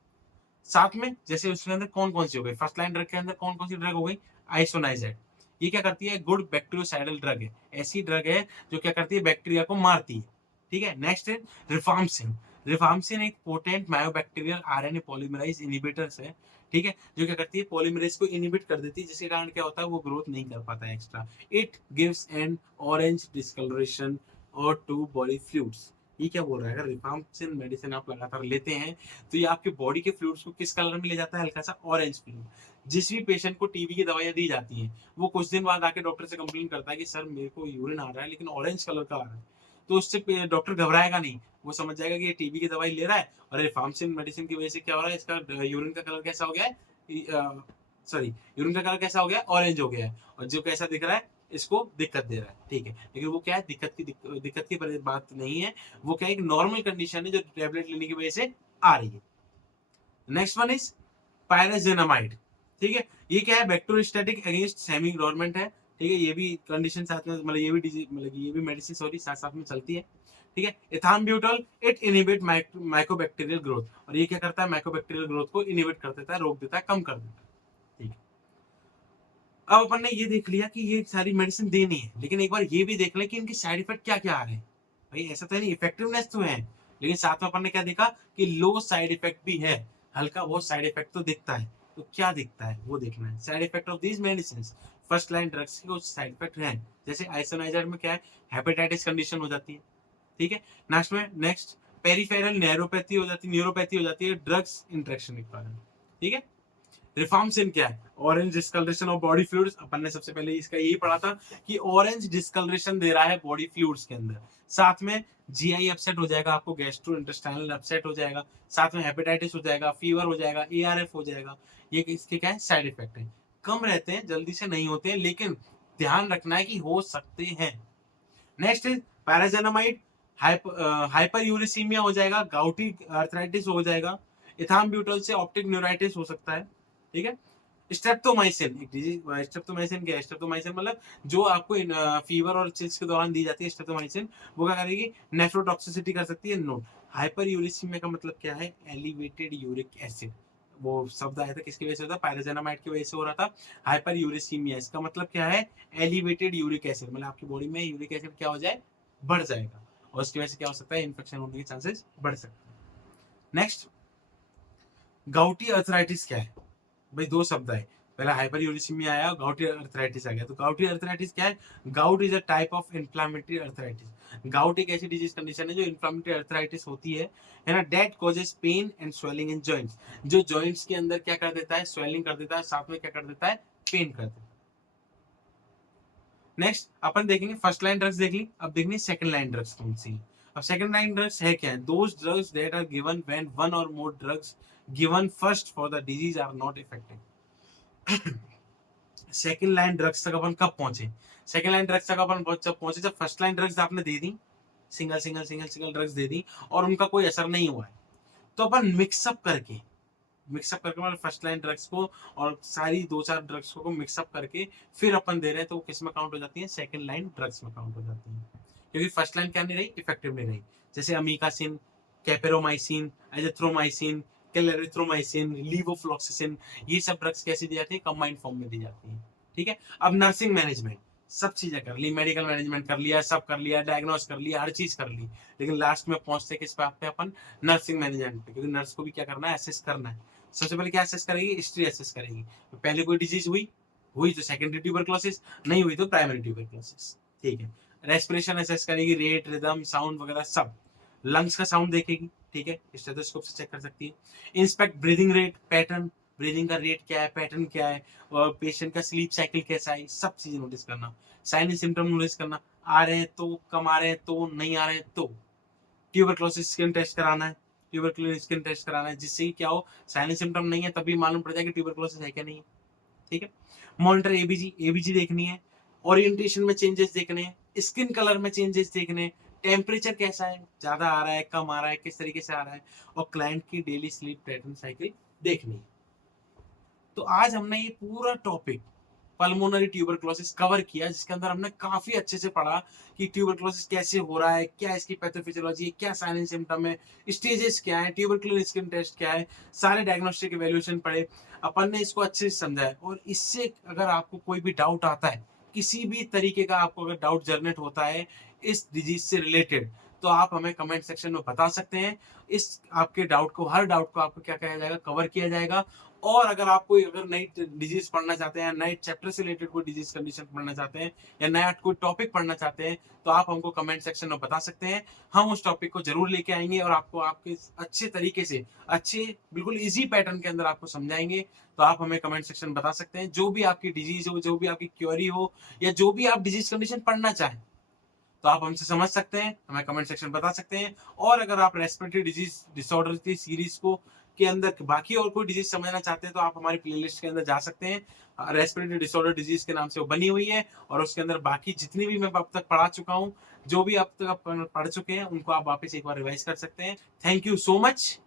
साथ में जैसे उसके अंदर कौन कौन सी हो गई, फर्स्ट लाइन ड्रग के अंदर कौन कौन सी ड्रग हो गई, आइसोनाइजेड। ये क्या करती है, गुड बैक्टीरियोसाइडल ड्रग है, ऐसी ड्रग है जो क्या करती है, बैक्टीरिया को मारती है। ठीक है, नेक्स्ट है रिफार्मसिन। रिफार्मसिन एक पोटेंट मायोबैक्टीरियल आरएनए पॉलीमराइज इनहिबिटर्स है। ठीक है, जो क्या करती है, पॉलीमरेज को इनहिबिट कर देती है, जिसके कारण क्या होता है, वो ग्रोथ नहीं कर पाता है extra. It gives an orange discoloration और टू बॉडी फ्लूइड्स। ये क्या बोल रहा है, अगर रिफार्मसिन मेडिसिन आप लगातार लेते हैं तो ये आपके बॉडी के फ्लूइड्स को किस कलर में ले जाता है, हल्का सा ऑरेंज फ्लूइड। जिस भी पेशेंट को टीबी की दवाइयां दी जाती हैं, वो कुछ दिन बाद आके डॉक्टर से कंप्लेन करता है कि सर मेरे को यूरिन आ रहा है लेकिन ऑरेंज कलर का आ रहा है, तो उससे डॉक्टर घबराएगा नहीं, वो समझ जाएगा कि ये टीबी की दवाई ले रहा है और रिफार्मसिन मेडिसिन की वजह से क्या हो रहा है, इसका यूरिन का कलर कैसा हो गया है, सॉरी यूरिन का कलर कैसा हो गया, ऑरेंज हो गया है, और जो कैसा दिख रहा है, इसको दिक्कत दे रहा है। ठीक है, लेकिन वो क्या है, दिक्कत की बात नहीं है, वो क्या एक नॉर्मल कंडीशन है जो टेबलेट लेने की वजह से आ रही है। Next one is pyrazinamide. ठीक है, ये क्या है, बैक्टीरियोस्टैटिक अगेंस्ट सेमी डोरमेंट है। ठीक है, ये भी कंडीशन साथ में, मतलब ये भी डिजीज, मतलब ये भी मेडिसिन सॉरी साथ साथ में चलती है। ठीक है, एथाम्ब्यूटल इट इनहिबिट माइकोबैक्टीरियल ग्रोथ, और ये क्या करता है, माइकोबैक्टीरियल ग्रोथ को इनहिबिट कर देता है, रोक देता है, कम कर देता है। ठीक है, अब अपन ने ये देख लिया कि ये सारी मेडिसिन देनी है, लेकिन एक बार ये भी देख लें कि इनके साइड इफेक्ट क्या क्या आ रहे हैं। भाई ऐसा तो नहीं, इफेक्टिवनेस तो है, लेकिन साथ में अपन ने क्या देखा कि लो साइड इफेक्ट भी है, हल्का बहुत साइड इफेक्ट तो दिखता है। तो क्या दिखता है वो देखना है, side effect of these medicine. First line drugs के कुछ साइड इफेक्ट हैं, जैसे आइसोनाइजर में क्या है, हेपेटाइटिस कंडीशन हो जाती है। ठीक है, नेक्स्ट पेरिफेरल न्यूरोपैथी हो जाती है, न्यूरोपैथी हो जाती है ड्रग्स इंटरेक्शन के कारण। ठीक है, रिफार्मसिन क्या है, orange discoloration of body fluids. अपन ने सबसे पहले इसका यही पढ़ा था कि ऑरेंज डिस्कलरेशन दे रहा है बॉडी फ्लूइड्स के अंदर, साथ में जीआई अपसेट हो जाएगा, आपको गैस्ट्रो इंटेस्टाइनल अपसेट हो जाएगा, साथ में हेपेटाइटिस हो जाएगा, फीवर हो जाएगा, एआरएफ हो जाएगा। ये इसके क्या है, साइड इफेक्ट है, कम रहते हैं, जल्दी से नहीं होते हैं, लेकिन ध्यान रखना है कि हो सकते हैं। Next is pyrazinamide. Hyperuricemia हो जाएगा, गाउटी अर्थराइटिस हो जाएगा, इथाम्ब्यूटल से ऑप्टिक न्यूराइटिस हो सकता है, ठीक है। स्ट्रेप्टोमाइसिन एक डिजीज, स्ट्रेप्टोमाइसिन क्या है? स्ट्रेप्टोमाइसिन मतलब जो आपको फीवर और चिल्स के दौरान दी जाती है, स्ट्रेप्टोमाइसिन वो क्या करेगी? नेफ्रोटॉक्सिसिटी कर सकती है। नो, हाइपर यूरेसीमिया का मतलब क्या है? एलिवेटेड यूरिक एसिड, वो शब्द आया था किसकी वजह से होता है? पायरोजेनामाइड की वजह से हो रहा था हाइपर यूरेसीमिया। इसका मतलब क्या है? एलिवेटेड यूरिक एसिड, मतलब आपकी बॉडी में यूरिक एसिड क्या हो जाए? बढ़ जाएगा, और उसकी वजह से क्या हो सकता है? इन्फेक्शन होने के चांसेस बढ़ सकते हैं। नेक्स्ट, गाउटी अर्थराइटिस क्या है? भाई दो शब्द आए, पहला हाइपर यूरिसीमिया आया, गाउटी अर्थराइटिस आ गया। तो गाउटी अर्थराइटिस क्या है? Gout is a type of inflammatory arthritis. Gout एक ऐसी डिजीज कंडीशन है जो इन्फ्लामेटरी अर्थराइटिस होती है ना, that causes pain and swelling in joints, जो जॉइंट्स के अंदर क्या कर देता है? स्वेलिंग कर देता है, साथ में क्या कर देता है? पेन कर देता है। नेक्स्ट अपन देखेंगे, फर्स्ट लाइन ड्रग्स देख ली, अब देखनी सेकंड लाइन ड्रग्स कौन सी। अब सेकंड लाइन ड्रग्स है क्या है? Those drugs that are given when one or more drugs given first for the disease are not effective. Second line drugs तक अपन कब पहुंचे? सेकंड लाइन ड्रग्स तक अपन जब पहुंचे जब फर्स्ट लाइन ड्रग्स आपने दे दी, single single single single drugs दे दी और उनका कोई असर नहीं हुआ है, तो अपन मिक्सअप करके मतलब फर्स्ट लाइन ड्रग्स को और सारी दो चार ड्रग्स को मिक्सअप करके फिर अपन दे रहे हैं, तो वो किस में काउंट हो जाती है? सेकंड लाइन ड्रग्स में काउंट हो जाती है, क्योंकि फर्स्ट लाइन क्या नहीं रही? इफेक्टिव नहीं रही। जैसे अमीकासिन, कैपेरोमाइसिन, एजिथ्रोमाइसिन, क्लेरिथ्रोमाइसिन, लीवोफ्लॉक्सिसिन, ये सब ड्रग्स कैसी दी जाती है? कंबाइंड फॉर्म में दी जाती है, ठीक है। अब नर्सिंग मैनेजमेंट, सब चीजें कर ली, मेडिकल मैनेजमेंट कर लिया, सब कर लिया, डायग्नोस कर लिया, हर चीज कर ली, लेकिन लास्ट में पहुंचते किस पे? पे अपन नर्सिंग मैनेजमेंट पे, क्योंकि नर्स को भी क्या करना है? असेस करना है। सबसे पहले क्या असेस करेगी? हिस्ट्री असेस करेगी। तो पहले कोई डिजीज हुई, हुई तो सेकेंडरी ट्यूबरक्लोसिस, नहीं हुई तो प्राइमरी ट्यूबरक्लोसिस, ठीक है। रेस्पिरेशन असेस करेगी, रेट, रिदम, साउंड वगैरह सब। लंग्स का साउंड देखेगी, ठीक है, स्टेथोस्कोप से चेक कर सकती है। Inspect breathing rate, pattern, breathing का रेट क्या है, पैटर्न क्या है, और पेशेंट का स्लीप साइकिल कैसा है, सब चीजें नोटिस करना। साइन एंड सिम्टम नोटिस करना, आ रहे हैं तो, कम आ रहे हैं तो, नहीं आ रहे हैं तो। ट्यूबरक्लोसिस स्किन टेस्ट कराना है, ट्यूबरक्लोसिस स्किन टेस्ट कराना है, जिससे कि क्या हो? साइन एंड सिम्टम नहीं है तभी मालूम पड़ जाए कि ट्यूबरक्लोसिस है क्या नहीं है, ठीक है। मॉनिटर एबीजी, एबीजी देखनी है, ओरिएंटेशन में चेंजेस देखने हैं, स्किन कलर में चेंजेस देखने हैं, टेम्परेचर कैसा है, ज्यादा आ रहा है, कम आ रहा है, किस तरीके से आ रहा है, और क्लाइंट की डेली स्लीप पैटर्न साइकिल देखनी है। तो आज हमने ये पूरा टॉपिक पल्मोनरी ट्यूबरक्लोसिस कवर किया, जिसके अंदर हमने काफी अच्छे से पढ़ा कि ट्यूबरक्लोसिस कैसे हो रहा है, क्या इसकी पैथोफिजियोलॉजी है, क्या साइन एंड सिम्टम है, स्टेजेस क्या है, ट्यूबरक्लोसिस स्किन टेस्ट क्या है, सारे डायग्नोस्टिक इवैल्यूएशन पढ़े अपन ने, इसको अच्छे से समझा है। और इससे अगर आपको कोई भी डाउट आता है, किसी भी तरीके का आपको अगर डाउट जनरेट होता है इस डिजीज से रिलेटेड, तो आप हमें कमेंट सेक्शन में बता सकते हैं। इस आपके डाउट को, हर डाउट को आपको क्या किया जाएगा? कवर किया जाएगा। और अगर आप कोई अगर नई डिजीज पढ़ना चाहते हैं, नए चैप्टर से रिलेटेड कोई डिजीज कंडीशन पढ़ना चाहते हैं, या नया कोई टॉपिक पढ़ना चाहते हैं, तो आप हमको कमेंट सेक्शन में बता सकते हैं। हम उस टॉपिक को जरूर लेके आएंगे और आपको आपके अच्छे तरीके से, अच्छे बिल्कुल इजी पैटर्न के अंदर आपको समझाएंगे। तो आप हमें कमेंट सेक्शन में बता सकते हैं, जो भी आपकी डिजीज हो, जो भी आपकी क्वेरी हो, या जो भी आप डिजीज कंडीशन पढ़ना चाहें, तो आप हमसे समझ सकते हैं, हमें कमेंट सेक्शन बता सकते हैं। और अगर आप रेस्पिरेटरी डिजीज डिसऑर्डर की सीरीज को के अंदर बाकी और कोई डिजीज समझना चाहते हैं, तो आप हमारी प्लेलिस्ट के अंदर जा सकते हैं। रेस्पिरेटरी डिसऑर्डर डिजीज के नाम से वो बनी हुई है, और उसके अंदर बाकी जितनी भी मैं अब तक पढ़ा चुका हूँ, जो भी अब तक आप पढ़ चुके हैं, उनको आप वापस एक बार रिवाइज कर सकते हैं। Thank you so much.